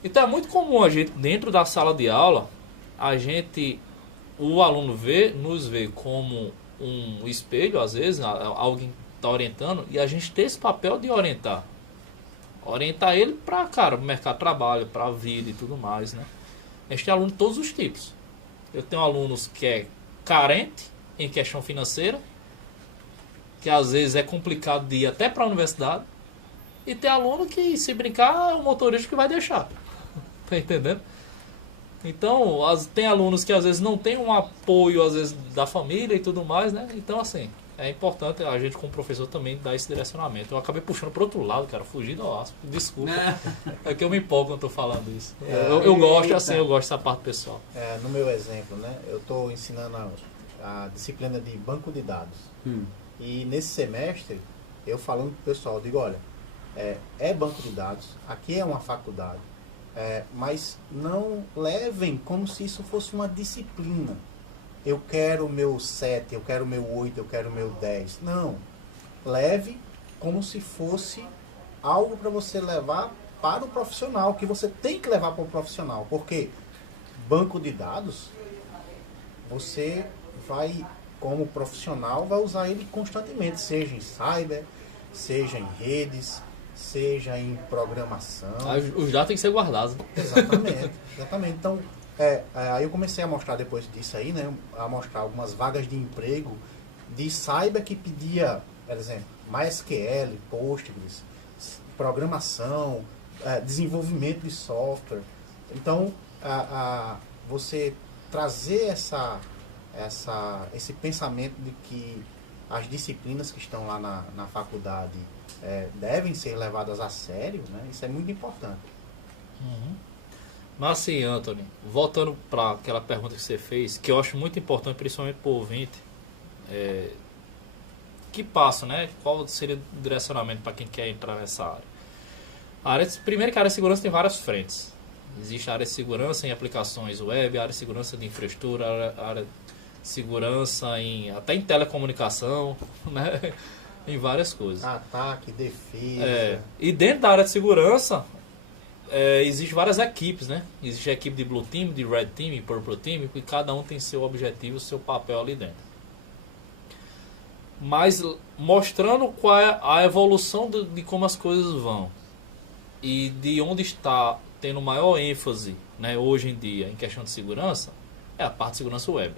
Então é muito comum a gente, dentro da sala de aula, o aluno nos vê como um espelho, às vezes, alguém está orientando, e a gente tem esse papel de orientar. Orientar ele para, cara, o mercado de trabalho, para a vida e tudo mais, né? A gente tem aluno de todos os tipos. Eu tenho alunos que é carente em questão financeira, que às vezes é complicado de ir até para a universidade, e tem aluno que, se brincar, é o motorista que vai deixar. Tá entendendo? Então, tem alunos que às vezes não tem um apoio, às vezes, da família e tudo mais, né? Então, assim, é importante a gente, como professor, também dar esse direcionamento. Eu acabei puxando pro outro lado, cara, fugi do aspo. Desculpa. É que eu me empolgo quando tô falando isso. Eu gosto, assim, eu gosto dessa parte pessoal. No meu exemplo, né? Eu estou ensinando a disciplina de banco de dados. E nesse semestre, eu falando pro pessoal, digo, olha, é banco de dados, aqui é uma faculdade, mas não levem como se isso fosse uma disciplina. Eu quero o meu 7, eu quero o meu 8, eu quero o meu 10. Não. Leve como se fosse algo para você levar para o profissional, que você tem que levar para o profissional. Porque banco de dados, você vai, como profissional, vai usar ele constantemente, seja em cyber, seja em redes, seja em programação. Os dados têm que ser guardados. Exatamente. Então, aí eu comecei a mostrar depois disso aí, né? A mostrar algumas vagas de emprego de cyber que pedia, por exemplo, MySQL, Postgres, programação, desenvolvimento de software. Então, você trazer esse pensamento de que as disciplinas que estão lá na faculdade devem ser levadas a sério, né? Isso é muito importante. Mas assim, Anthony, voltando para aquela pergunta que você fez, que eu acho muito importante, principalmente para o ouvinte, que passo, né? Qual seria o direcionamento para quem quer entrar nessa área? Primeiro que a área de segurança tem várias frentes. Existe a área de segurança em aplicações web, a área de segurança de infraestrutura, a área de segurança até em telecomunicação, né? Em várias coisas. Ataque, defesa. E dentro da área de segurança, existem várias equipes, né? Existe a equipe de Blue Team, de Red Team e Purple Team, e cada um tem seu objetivo, seu papel ali dentro. Mas mostrando qual é a evolução de como as coisas vão e de onde está tendo maior ênfase, né, hoje em dia em questão de segurança, é a parte de segurança web,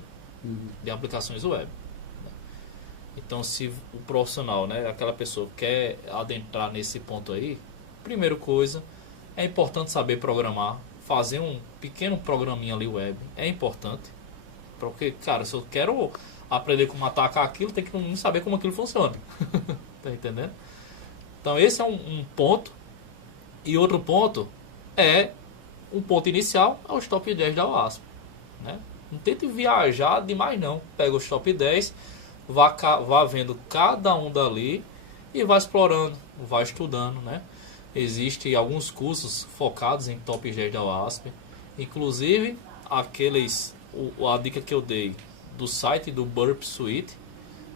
de aplicações web. Então, se o profissional, né, aquela pessoa quer adentrar nesse ponto aí, primeira coisa, é importante saber programar, fazer um pequeno programinha ali web é importante. Porque, cara, se eu quero aprender como atacar aquilo, tem que saber como aquilo funciona. Tá entendendo? Então esse é um ponto. E outro ponto é um ponto inicial, é os top 10 da OASP, né? Não tente viajar demais não. Pega os top 10, vá vendo cada um dali e vai explorando, vai estudando, né? Existem alguns cursos focados em top 10 da OASP. Inclusive, a dica que eu dei do site do Burp Suite,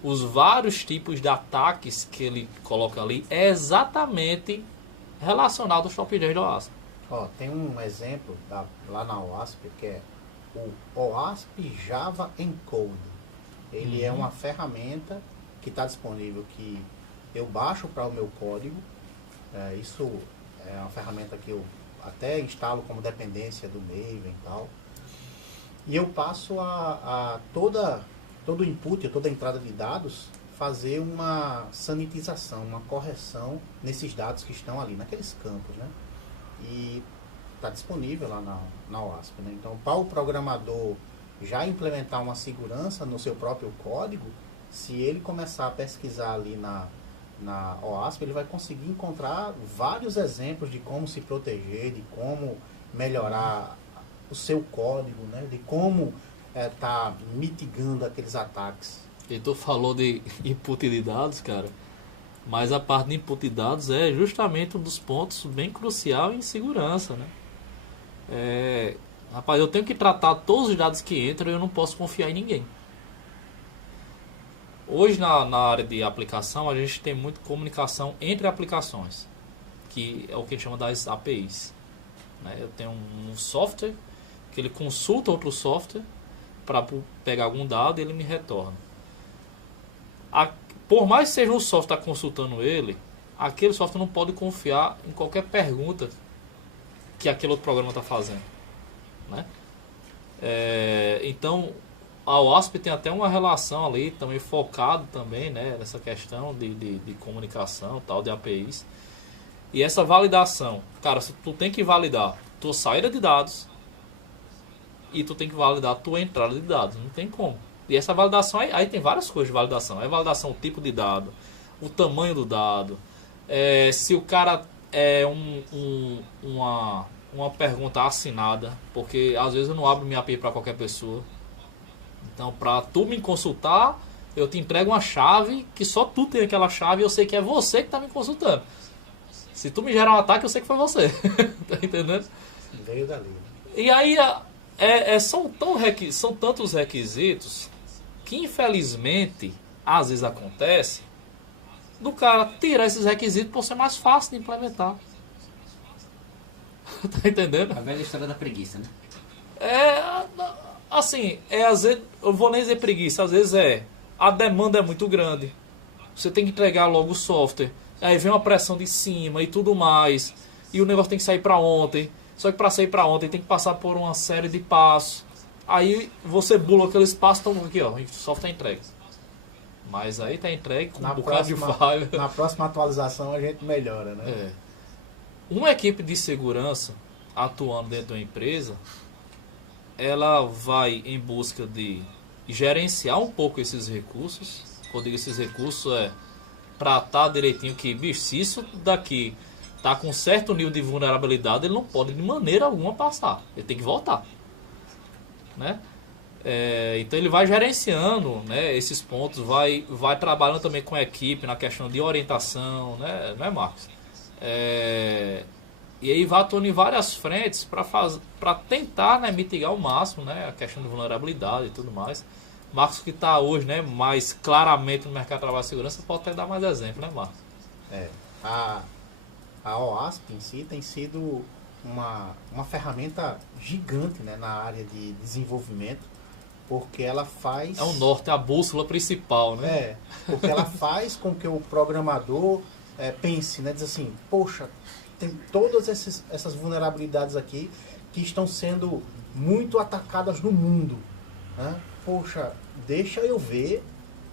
os vários tipos de ataques que ele coloca ali é exatamente relacionado aos top 10 da OASP. Ó, tem um exemplo lá na OASP que é o OASP Java Encode. Ele é uma ferramenta que está disponível, que eu baixo para o meu código. Isso é uma ferramenta que eu até instalo como dependência do Maven e tal. E eu passo todo o input, toda a entrada de dados, fazer uma sanitização, uma correção nesses dados que estão ali, naqueles campos, né? E está disponível lá na OASP, né? Então, para o programador já implementar uma segurança no seu próprio código, se ele começar a pesquisar ali na OASP, ele vai conseguir encontrar vários exemplos de como se proteger, de como melhorar o seu código, né? De como tá mitigando aqueles ataques. E tu falou de input de dados, cara, mas a parte de input de dados é justamente um dos pontos bem crucial em segurança, né? Rapaz, eu tenho que tratar todos os dados que entram e eu não posso confiar em ninguém. Hoje na área de aplicação a gente tem muito comunicação entre aplicações, que é o que a gente chama das APIs, né? Eu tenho um software que ele consulta outro software para pegar algum dado e ele me retorna. Por mais que seja o software que está consultando ele, aquele software não pode confiar em qualquer pergunta que aquele outro programa está fazendo, né? Então a OASP tem até uma relação ali também focado também, né, nessa questão de comunicação, tal, de APIs. E essa validação, cara, tu tem que validar tua saída de dados e tu tem que validar tua entrada de dados, não tem como. E essa validação, aí tem várias coisas de validação. É validação o tipo de dado, o tamanho do dado, se o cara é uma pergunta assinada, porque às vezes eu não abro minha API para qualquer pessoa. Então, para tu me consultar, eu te entrego uma chave que só tu tem aquela chave e eu sei que é você que está me consultando. Se tu me gerar um ataque, eu sei que foi você. Tá entendendo? Veio dali. E aí são tantos requisitos que infelizmente às vezes acontece do cara tirar esses requisitos por ser mais fácil de implementar. Tá entendendo? A velha história da preguiça, né? Assim, às vezes, eu vou nem dizer preguiça, às vezes a demanda é muito grande. Você tem que entregar logo o software. Aí vem uma pressão de cima e tudo mais. E o negócio tem que sair para ontem. Só que para sair para ontem tem que passar por uma série de passos. Aí você bula aqueles passos, então aqui, ó, o software entregue. Mas aí tá entregue com um bocado de falha. Na próxima atualização a gente melhora, né? Uma equipe de segurança atuando dentro de uma empresa, ela vai em busca de gerenciar um pouco esses recursos. Quando eu digo esses recursos, tratar direitinho que, bicho, se isso daqui tá com certo nível de vulnerabilidade, ele não pode de maneira alguma passar. Ele tem que voltar, né? Então ele vai gerenciando, né, esses pontos, vai trabalhando também com a equipe na questão de orientação, né, não é, Marcos? E aí vai atuando em várias frentes para tentar, né, mitigar ao máximo, né, a questão de vulnerabilidade e tudo mais. Marcos, que está hoje, né, mais claramente no mercado de trabalho e segurança, pode até dar mais exemplo, né, Marcos? A OASP em si tem sido uma ferramenta gigante, né, na área de desenvolvimento, porque ela faz... É o norte, a bússola principal, né? Porque ela faz com que o programador pense, né, diz assim, poxa, tem todas essas vulnerabilidades aqui que estão sendo muito atacadas no mundo, né? Poxa, deixa eu ver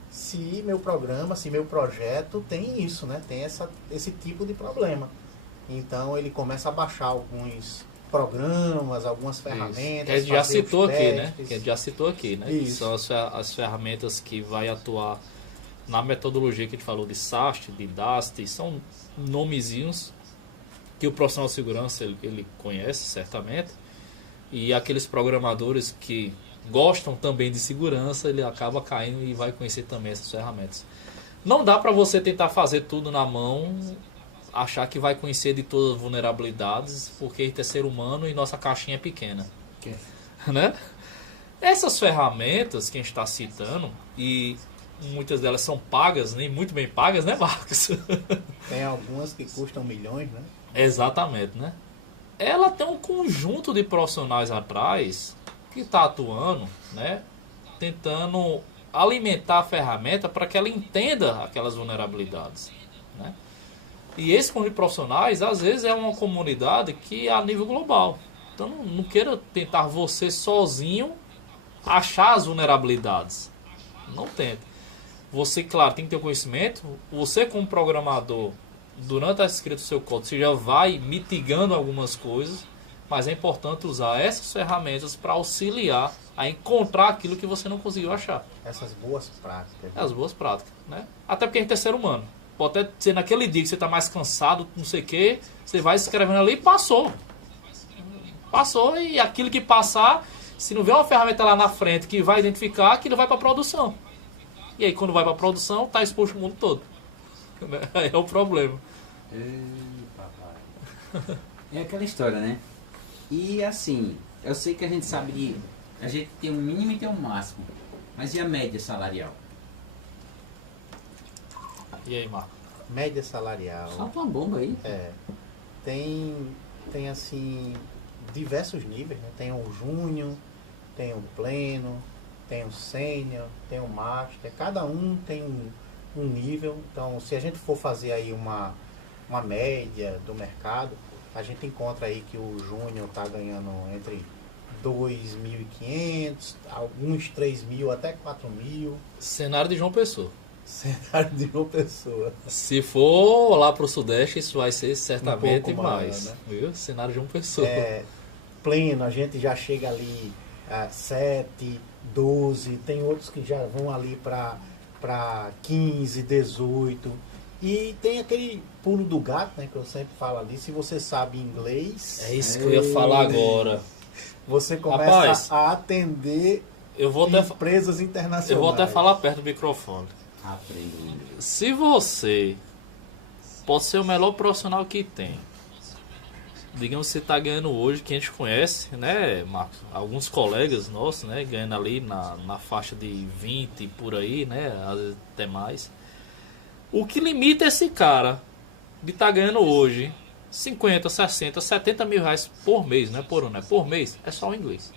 se meu programa, se meu projeto tem isso, né? Tem esse tipo de problema. Então ele começa a baixar programas, algumas ferramentas. Que a gente já fazer os citou aqui, né? testes. Que a gente já citou aqui, né? Que Isso. são as ferramentas que vai atuar na metodologia que a gente falou de SAST, de DAST, são nomezinhos que o profissional de segurança ele conhece certamente, e aqueles programadores que gostam também de segurança, ele acaba caindo e vai conhecer também essas ferramentas. Não dá para você tentar fazer tudo na mão, achar que vai conhecer de todas as vulnerabilidades, porque a gente é ser humano e nossa caixinha é pequena. Né? Essas ferramentas que a gente está citando, e muitas delas são pagas, nem muito bem pagas, né, Marcos? Tem algumas que custam milhões, né? Exatamente, né? Ela tem um conjunto de profissionais atrás que está atuando, né? Tentando alimentar a ferramenta para que ela entenda aquelas vulnerabilidades, né? E esse conjunto de profissionais, às vezes, é uma comunidade que é a nível global. Então, não queira tentar você sozinho achar as vulnerabilidades. Não tente. Você, claro, tem que ter o conhecimento. Você, como programador, durante a escrita do seu código, você já vai mitigando algumas coisas, mas é importante usar essas ferramentas para auxiliar a encontrar aquilo que você não conseguiu achar. Essas boas práticas. As boas práticas, né? Até porque a gente é ser humano. Pode até ser naquele dia que você está mais cansado, não sei o que, você vai escrevendo ali e passou. Passou, e aquilo que passar, se não vê uma ferramenta lá na frente que vai identificar, aquilo vai para a produção. E aí quando vai para a produção, está exposto o mundo todo. Aí é o problema. Ei, papai. É aquela história, né? E assim, eu sei que a gente sabe de... A gente tem um mínimo e tem um máximo. Mas e a média salarial? E aí, Marco? Média salarial. Solta uma bomba aí. Tem assim, diversos níveis, né? Tem o júnior, tem o pleno, tem o sênior, tem o master. Cada um tem um nível. Então, se a gente for fazer aí uma média do mercado, a gente encontra aí que o júnior está ganhando entre 2.500, alguns 3.000 até 4.000. Cenário de João Pessoa. Cenário de uma pessoa. Se for lá pro Sudeste, isso vai ser certamente pouco maior, mais. né? Viu? Cenário de João Pessoa. Pleno, a gente já chega ali a 7, 12, tem outros que já vão ali para 15, 18. E tem aquele pulo do gato, né, que eu sempre falo ali, se você sabe inglês, É isso que eu ia falar agora. você começa Rapaz, a atender Eu vou até, empresas internacionais. eu vou até falar perto do microfone. Aprendo inglês. Se você pode ser o melhor profissional que tem, digamos que você está ganhando hoje, que a gente conhece, né, Marcos? Alguns colegas nossos, né, ganhando ali na faixa de 20 por aí, né, às vezes até mais. O que limita esse cara de estar ganhando hoje 50, 60, 70 mil reais por mês, não é por ano, é por mês, é só o inglês.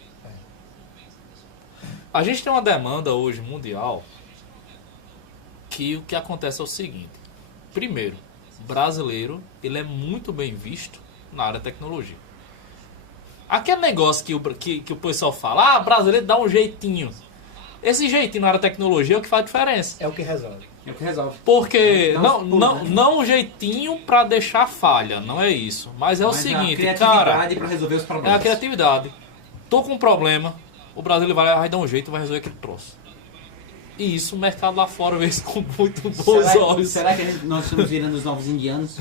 A gente tem uma demanda hoje mundial que o que acontece é o seguinte. Primeiro, o brasileiro ele é muito bem visto na área da tecnologia. Aquele negócio que o pessoal fala, brasileiro dá um jeitinho. Esse jeitinho na área da tecnologia é o que faz diferença. É o que resolve. É o que resolve. Porque Não, não um jeitinho pra deixar falha, não é isso. Mas é o seguinte, a cara, criatividade para resolver os é problemas. a criatividade. Tô com um problema, o brasileiro vai dar um jeito e vai resolver aquele troço. E isso o mercado lá fora vê isso com muito bons olhos. Será que nós estamos virando os novos indianos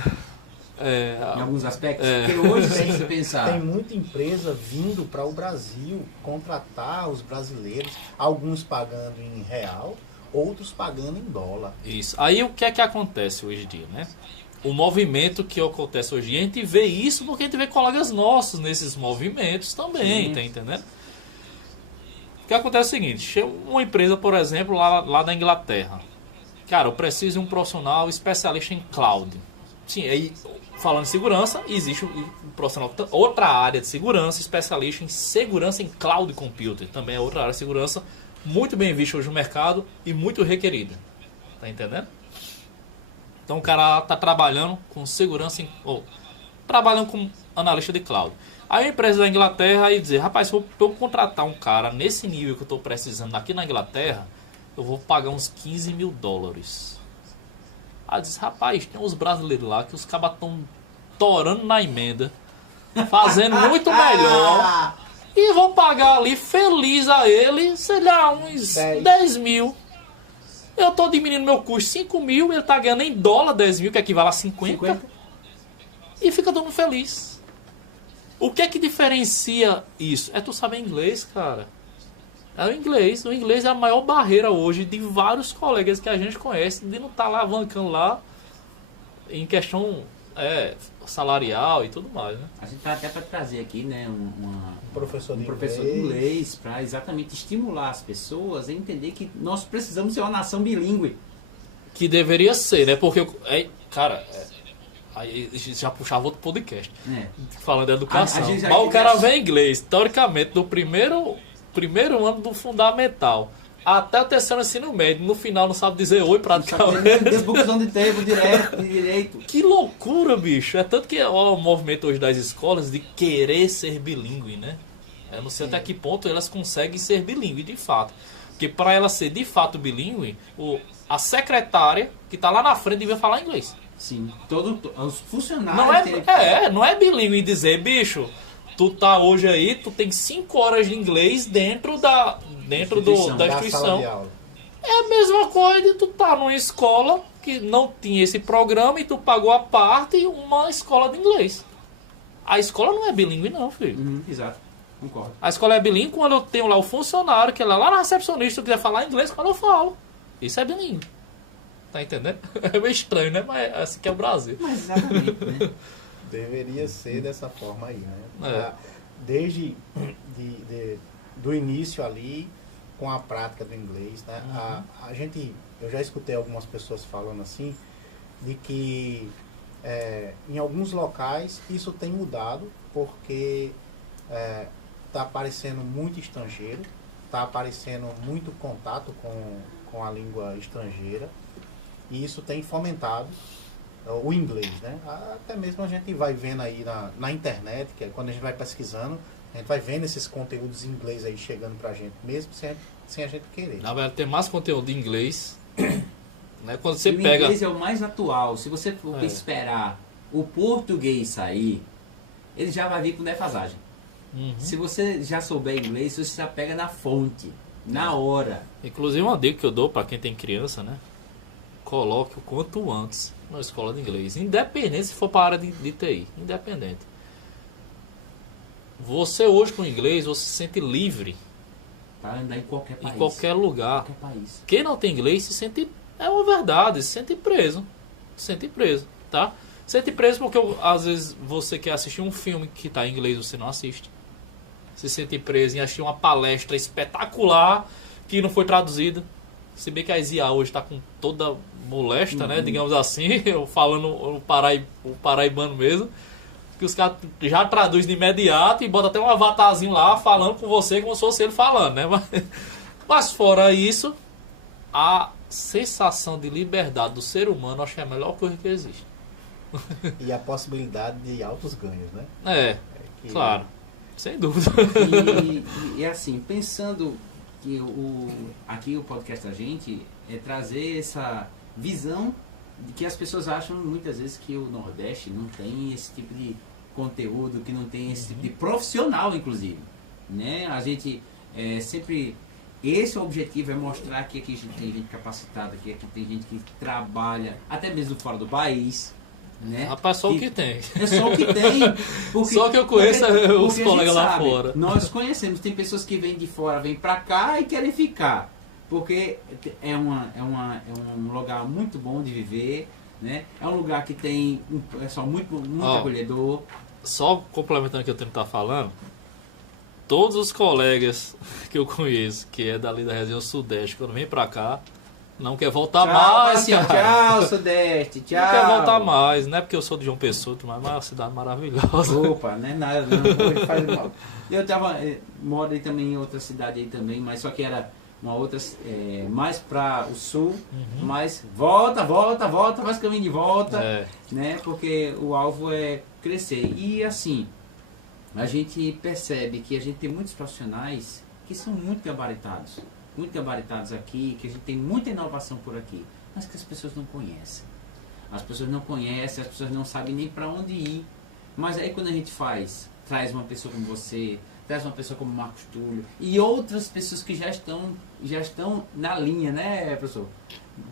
em alguns aspectos? Porque hoje, sem se pensar... Tem muita empresa vindo para o Brasil contratar os brasileiros, alguns pagando em real, outros pagando em dólar. Isso. Aí o que é que acontece hoje em dia, né? O movimento que acontece hoje em dia, a gente vê isso porque a gente vê colegas nossos nesses movimentos também, Sim. tá entendendo? O que acontece é o seguinte, chega uma empresa, por exemplo, lá da Inglaterra. Cara, eu preciso de um profissional especialista em cloud. Sim, aí falando em segurança, existe um profissional, outra área de segurança, especialista em segurança em cloud computing. Também é outra área de segurança muito bem vista hoje no mercado e muito requerida. Tá entendendo? Então o cara tá trabalhando com segurança, trabalhando como analista de cloud. Aí a empresa da Inglaterra aí dizer, rapaz, se eu contratar um cara nesse nível que eu estou precisando aqui na Inglaterra, eu vou pagar uns 15 mil dólares. Aí diz, rapaz, tem uns brasileiros lá que os cabas estão torando na emenda, fazendo muito melhor. E vão pagar ali feliz a ele, sei lá, uns 10 mil. Eu tô diminuindo meu custo 5 mil, ele tá ganhando em dólar 10 mil, que equivale a 50. E fica todo mundo feliz. O que é que diferencia isso? É tu saber inglês, cara. É o inglês. O inglês é a maior barreira hoje de vários colegas que a gente conhece, de não estar lá avancando lá em questão salarial e tudo mais, né? A gente tá até para trazer aqui, né, um Professor de inglês para exatamente estimular as pessoas a entender que nós precisamos ser uma nação bilíngue. Que deveria ser, né? Porque, aí já puxava outro podcast. Falando de educação. Mas o cara vê inglês, teoricamente, do primeiro ano do fundamental até o terceiro ensino médio. No final não sabe dizer oi praticamente. Debusão de tempo direito. Que loucura, bicho. É tanto que o movimento hoje das escolas de querer ser bilíngue, né? Eu não sei até que ponto elas conseguem ser bilíngue, de fato. Porque para ela ser de fato bilíngue, a secretária que está lá na frente devia falar inglês. Sim, os funcionários... Não é bilíngue em dizer, bicho, tu tá hoje aí, tu tem 5 horas de inglês dentro da instituição. É a mesma coisa de tu tá numa escola que não tinha esse programa e tu pagou a parte uma escola de inglês. A escola não é bilíngue não, filho. Exato, concordo. A escola é bilíngue quando eu tenho lá o funcionário, que é lá na recepcionista, quiser falar inglês, quando eu falo. Isso é bilíngue. Tá entendendo? É meio estranho, né? Mas assim que é o Brasil. Mas exatamente, né? Deveria ser dessa forma aí, né? Desde do início ali, com a prática do inglês, né? Eu já escutei algumas pessoas falando assim, de que em alguns locais isso tem mudado, porque está aparecendo muito estrangeiro, está aparecendo muito contato com a língua estrangeira, e isso tem fomentado o inglês, né? Até mesmo a gente vai vendo aí na internet, que é quando a gente vai pesquisando, a gente vai vendo esses conteúdos em inglês aí chegando pra gente, mesmo sem a gente querer. Na verdade, tem mais conteúdo em inglês, né? Quando você o inglês é o mais atual. Se você for esperar o português sair, ele já vai vir com defasagem. Se você já souber inglês, você já pega na fonte, na hora. Inclusive, uma dica que eu dou para quem tem criança, né? Coloque o quanto antes na escola de inglês. Independente se for para a área de TI. Independente. Você hoje com inglês, você se sente livre. Para andar em qualquer país. Em qualquer lugar. Qualquer país. Quem não tem inglês se sente... É uma verdade. Se sente preso. Se sente preso, tá? Se sente preso porque às vezes você quer assistir um filme que está em inglês, você não assiste. Se sente preso em assistir uma palestra espetacular que não foi traduzida. Se bem que a IZIA hoje está com toda molesta, né? Digamos assim, falando o paraibano mesmo. Que os caras já traduzem de imediato e botam até um avatarzinho lá falando com você como se fosse ele falando, né? Mas fora isso, a sensação de liberdade do ser humano acho que é a melhor coisa que existe. E a possibilidade de altos ganhos, né? Claro. Sem dúvida. E assim, pensando que aqui o podcast da gente é trazer essa visão de que as pessoas acham muitas vezes que o Nordeste não tem esse tipo de conteúdo, que não tem esse tipo de profissional, inclusive. Né? A gente sempre... Esse é o objetivo, é mostrar que aqui a gente tem gente capacitada, que aqui tem gente que trabalha, até mesmo fora do país. Né? Rapaz, só o que tem. É só o que tem. Porque, só que eu conheço os colegas lá fora. Nós conhecemos, tem pessoas que vêm de fora, vêm pra cá e querem ficar. Porque é um lugar muito bom de viver, né? É um lugar que tem um pessoal muito acolhedor. Só complementando o que o tempo tá falando, todos os colegas que eu conheço, que é dali da região Sudeste, quando vem pra cá, não quer voltar mais, cara. Tchau, Sudeste, tchau. Não quer voltar mais, não é porque eu sou de João Pessoa, mas é uma cidade maravilhosa. Opa, não é nada, não. Eu moro aí também em outra cidade aí também, mas só que era uma outra, mais para o sul, mas volta, faz caminho de volta, né? Porque o alvo é crescer. E assim, a gente percebe que a gente tem muitos profissionais que são muito gabaritados aqui, que a gente tem muita inovação por aqui, mas que as pessoas não conhecem. As pessoas não conhecem, as pessoas não sabem nem para onde ir, Mas aí quando a gente traz uma pessoa como você, traz uma pessoa como Marcos Túlio e outras pessoas que já estão na linha, né, professor?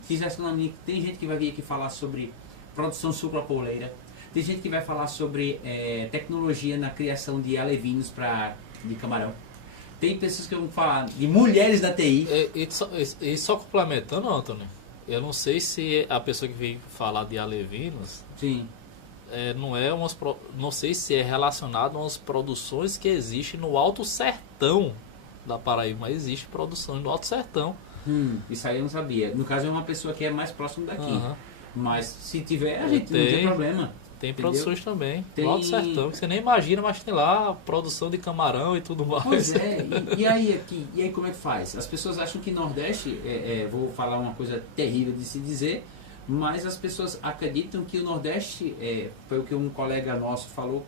Que já estão na linha. Tem gente que vai vir aqui falar sobre produção sucropoleira, tem gente que vai falar sobre tecnologia na criação de alevinos de camarão. Tem pessoas que vão falar de mulheres da TI. E só complementando, Antônio, eu não sei se a pessoa que veio falar de alevinos, Sim. Não sei se é relacionado a umas produções que existem no Alto Sertão da Paraíba, mas existe produções no Alto Sertão. Isso aí eu não sabia. No caso é uma pessoa que é mais próximo daqui. Uhum. Mas se tiver, a gente não tem problema. Tem Entendeu? produções também, Tem... no Alto Sertão, que você nem imagina, mas tem lá produção de camarão e tudo mais. Pois é, e aí como é que faz? As pessoas acham que Nordeste, vou falar uma coisa terrível de se dizer, mas as pessoas acreditam que o Nordeste, foi o que um colega nosso falou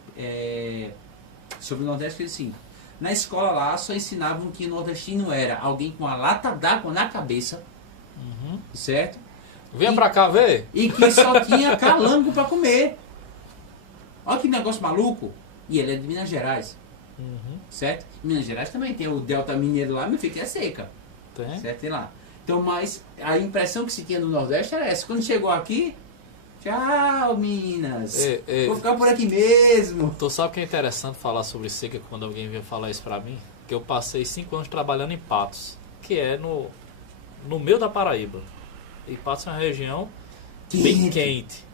sobre o Nordeste, que ele assim, na escola lá só ensinavam que o nordestino era alguém com a lata d'água na cabeça, certo? Venha pra cá ver! E que só tinha calango para comer. Olha que negócio maluco. E ele é de Minas Gerais. Certo? Minas Gerais também tem o Delta Mineiro lá, meu filho, que é seca. Tem. Certo? Tem lá. Então, mas a impressão que se tinha no Nordeste era essa. Quando chegou aqui, tchau, Minas. Vou ficar por aqui mesmo. Tu sabe que é interessante falar sobre seca quando alguém vem falar isso pra mim? Que eu passei 5 anos trabalhando em Patos, que é no meio da Paraíba. E Patos é uma região bem quente.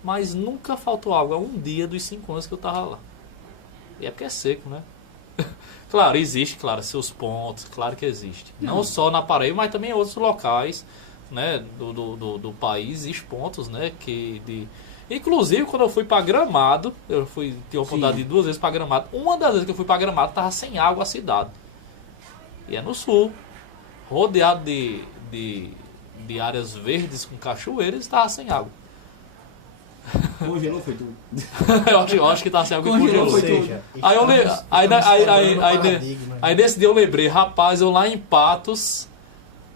Mas nunca faltou água um dia dos 5 anos que eu tava lá. E é porque é seco, né? Claro, existe, seus pontos, claro que existe. Não só na Paraíba, mas também em outros locais, né, do país, existe pontos, né, Inclusive, quando eu fui para Gramado, tive a oportunidade de ir 2 vezes para Gramado. Uma das vezes que eu fui para Gramado, tava sem água a cidade. E é no sul, rodeado de áreas verdes com cachoeiras, estava sem água. Congelou foi tudo. eu acho que tá sem água e congelou. Foi tudo. Aí nesse dia eu lembrei, rapaz, eu lá em Patos,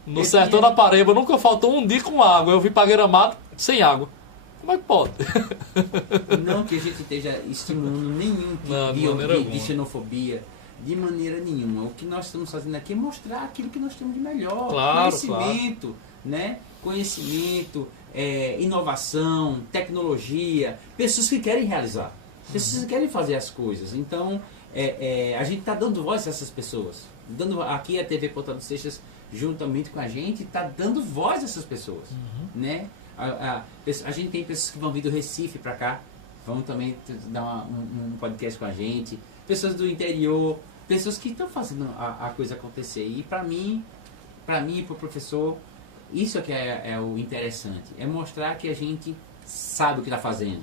no sertão da Paraíba, nunca faltou um dia com água. Eu vim para Gramado sem água. Como é que pode? Não que a gente esteja estimulando nenhum tipo de xenofobia, de maneira nenhuma. O que nós estamos fazendo aqui é mostrar aquilo que nós temos de melhor. Conhecimento, né? Conhecimento, inovação, tecnologia, pessoas que querem realizar, pessoas que querem fazer as coisas. Então, a gente está dando voz a essas pessoas. Aqui a TV Ponta dos Seixas, juntamente com a gente, está dando voz a essas pessoas. Né? A gente tem pessoas que vão vir do Recife para cá, vão também dar um podcast com a gente, pessoas do interior, pessoas que estão fazendo a coisa acontecer. E para mim e para o professor, isso é que é o interessante, é mostrar que a gente sabe o que está fazendo,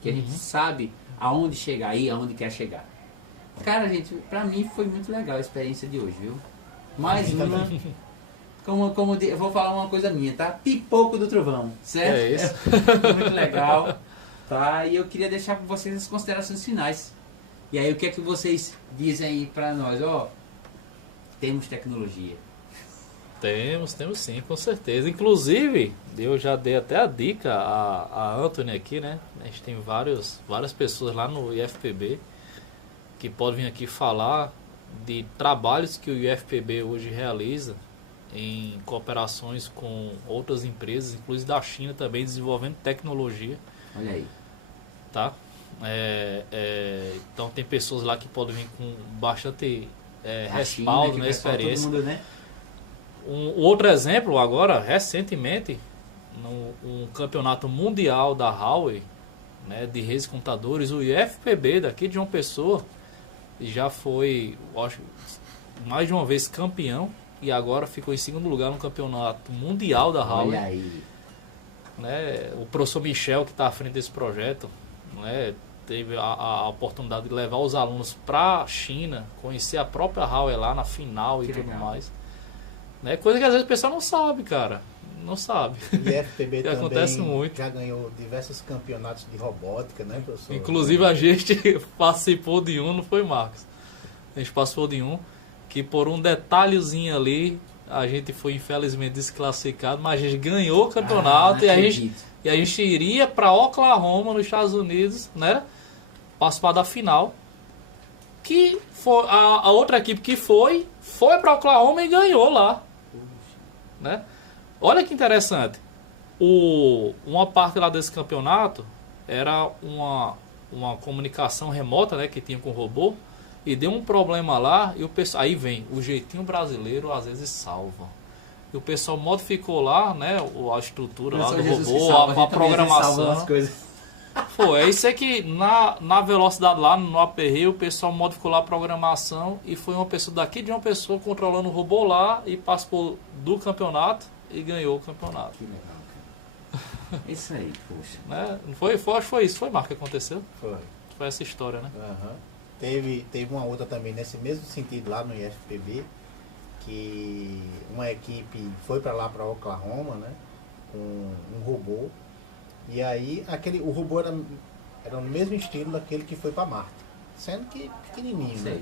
que a gente sabe aonde chegar e aonde quer chegar. Cara, gente, para mim foi muito legal a experiência de hoje, viu? Mais uma, eu vou falar uma coisa minha, tá? Pipoco do Trovão, certo? É isso. Muito legal, tá? E eu queria deixar com vocês as considerações finais. E aí, o que é que vocês dizem aí para nós? Temos tecnologia. Temos sim, com certeza. Inclusive, eu já dei até a dica a Anthony aqui, né? A gente tem várias pessoas lá no IFPB que podem vir aqui falar de trabalhos que o IFPB hoje realiza em cooperações com outras empresas, inclusive da China também, desenvolvendo tecnologia. Olha aí. Tá? Então tem pessoas lá que podem vir com bastante respaldo, né, experiência. Todo mundo, né? Um outro exemplo agora, recentemente, no campeonato mundial da Huawei, né, de redes de computadores, o IFPB daqui de João Pessoa já foi, acho, mais de uma vez campeão e agora ficou em segundo lugar no campeonato mundial da Huawei. Olha aí. Né, o professor Michel, que está à frente desse projeto, né, teve a oportunidade de levar os alunos para a China, conhecer a própria Huawei lá na final e tudo mais. Né? Coisa que às vezes o pessoal não sabe, cara. Não sabe. E FPB também acontece muito. Já ganhou diversos campeonatos de robótica, né, professor? Inclusive a gente participou de um, não foi, Marcos? A gente participou de um que por um detalhezinho ali a gente foi infelizmente desclassificado, mas a gente ganhou o campeonato e a gente iria para Oklahoma, nos Estados Unidos, né? participar da final. Que foi a outra equipe que foi para Oklahoma e ganhou lá. Né? Olha que interessante. Uma parte lá desse campeonato era uma comunicação remota, né, que tinha com o robô. E deu um problema lá. E o pessoal, aí vem, o jeitinho brasileiro às vezes salva. E o pessoal modificou lá, né, a estrutura lá do robô, a programação. Pô, é isso aí que na velocidade lá, no aperreio, o pessoal modificou lá a programação e foi uma pessoa daqui de uma pessoa controlando o robô lá e participou do campeonato e ganhou o campeonato. Que legal, cara. Isso aí, poxa. Né? Acho que foi isso, foi, Marco, que aconteceu? Foi. Foi essa história, né? Uhum. Teve uma outra também nesse mesmo sentido lá no IFPB, que uma equipe foi para lá, para Oklahoma, né, com um robô. E aí o robô era no mesmo estilo daquele que foi para Marte, sendo que pequenininho, né?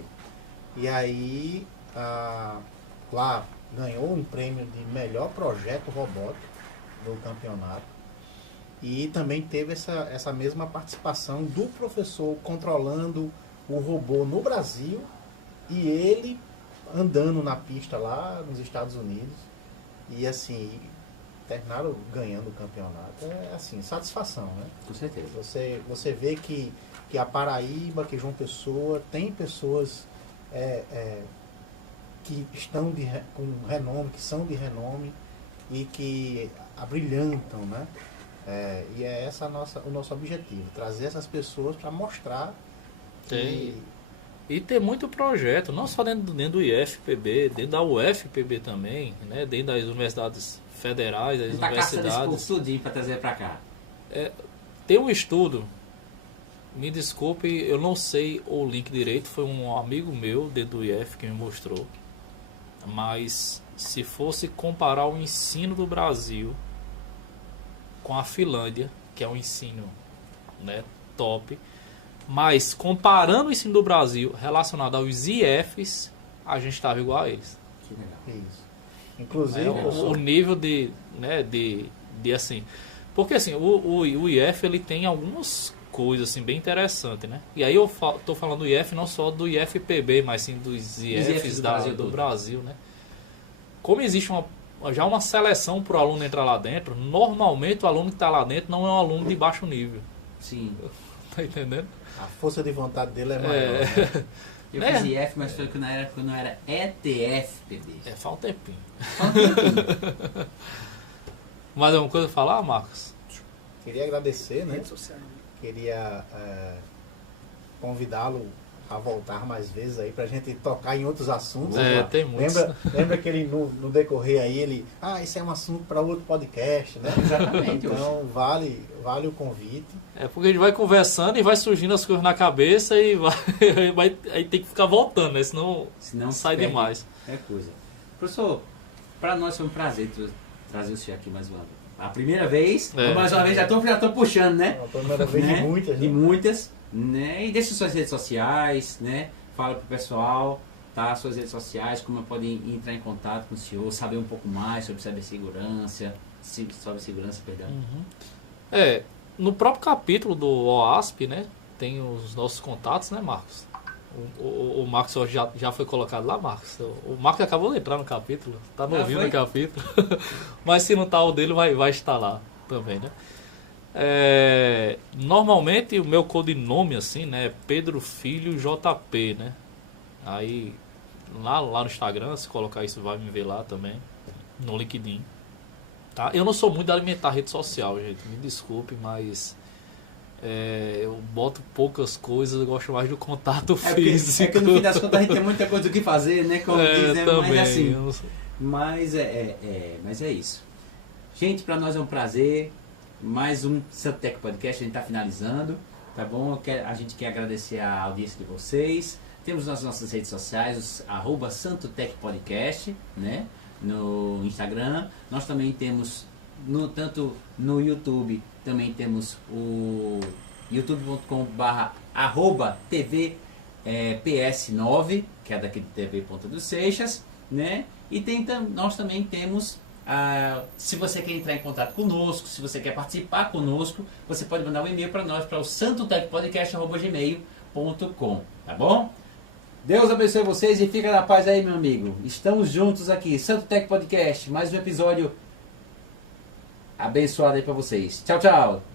E aí lá ganhou um prêmio de melhor projeto robótico no campeonato. E também teve essa mesma participação do professor controlando o robô no Brasil e ele andando na pista lá nos Estados Unidos. E assim, terminaram ganhando o campeonato. É assim, satisfação, né? Com certeza. Você vê que a Paraíba, que João Pessoa, tem pessoas que estão com renome, que são de renome e que abrilhantam, né? E é essa o nosso objetivo, trazer essas pessoas para mostrar que... E tem muito projeto, não só dentro do IFPB, dentro da UFPB também, né? Dentro das universidades federais, das universidades. Tá caçando esse tudinho para trazer para cá. Tem um estudo, me desculpe, eu não sei o link direito, foi um amigo meu dentro do IF que me mostrou, mas se fosse comparar o ensino do Brasil com a Finlândia, que é um ensino, né, top, mas comparando o ensino do Brasil relacionado aos IFs, a gente estava igual a eles. Que legal. Isso. Inclusive o nível de assim, porque assim, o IF ele tem algumas coisas assim bem interessantes, né? E aí eu tô falando do IF não só do IFPB, mas sim dos IFs do Brasil, né? Como existe já uma seleção para o aluno entrar lá dentro, normalmente o aluno que está lá dentro não é um aluno de baixo nível. Sim. Tá entendendo? A força de vontade dele é maior. Né? Eu fiz IF, mas foi que quando não era ETFPB. Faz um tempinho. Mais alguma coisa a falar, Marcos? Queria agradecer, né? Queria convidá-lo a voltar mais vezes aí pra gente tocar em outros assuntos. Tem muitos. Lembra que ele no decorrer aí, isso é um assunto para outro podcast, né? Exatamente. Então vale o convite. Porque a gente vai conversando e vai surgindo as coisas na cabeça e aí tem que ficar voltando, né? Senão sai demais. É coisa. Professor, para nós foi um prazer trazer o senhor aqui mais uma vez. A primeira vez, mais uma vez, já tô puxando, né? A primeira vez né? de muitas. De muitas, né? E deixe suas redes sociais, né? Fala pro pessoal, tá? Suas redes sociais, como podem entrar em contato com o senhor, saber um pouco mais sobre cibersegurança, perdão. Uhum. No próprio capítulo do OASP, né? Tem os nossos contatos, né, Marcos? O Marcos já foi colocado lá, Marcos. O Marcos acabou de entrar no capítulo, tá no ouvindo o capítulo. Mas se não tá o dele, vai estar lá também, né? Normalmente o meu codinome, assim, né, é Pedro Filho JP, né? Aí lá no Instagram, se colocar isso, vai me ver lá também, no LinkedIn. Tá? Eu não sou muito de alimentar rede social, gente, me desculpe, mas eu boto poucas coisas, eu gosto mais do contato físico. Porque no fim das contas a gente tem muita coisa do que fazer, né? Como diz, né? Também, mas mas é isso. Gente, para nós é um prazer. Mais um Santotech Podcast, a gente está finalizando, tá bom? A gente quer agradecer a audiência de vocês. Temos nas nossas redes sociais, @Santotech Podcast, né? No Instagram. Nós também temos, tanto no YouTube, também temos o youtube.com/TV PS9, que é daqui de TV Ponta dos Seixas, né? E nós também temos Se você quer entrar em contato conosco, se você quer participar conosco, você pode mandar um e-mail para nós, para o santotecpodcast@gmail.com, tá bom? Deus abençoe vocês e fica na paz aí, meu amigo. Estamos juntos aqui, Santo Tech Podcast, mais um episódio abençoado aí para vocês. Tchau, tchau!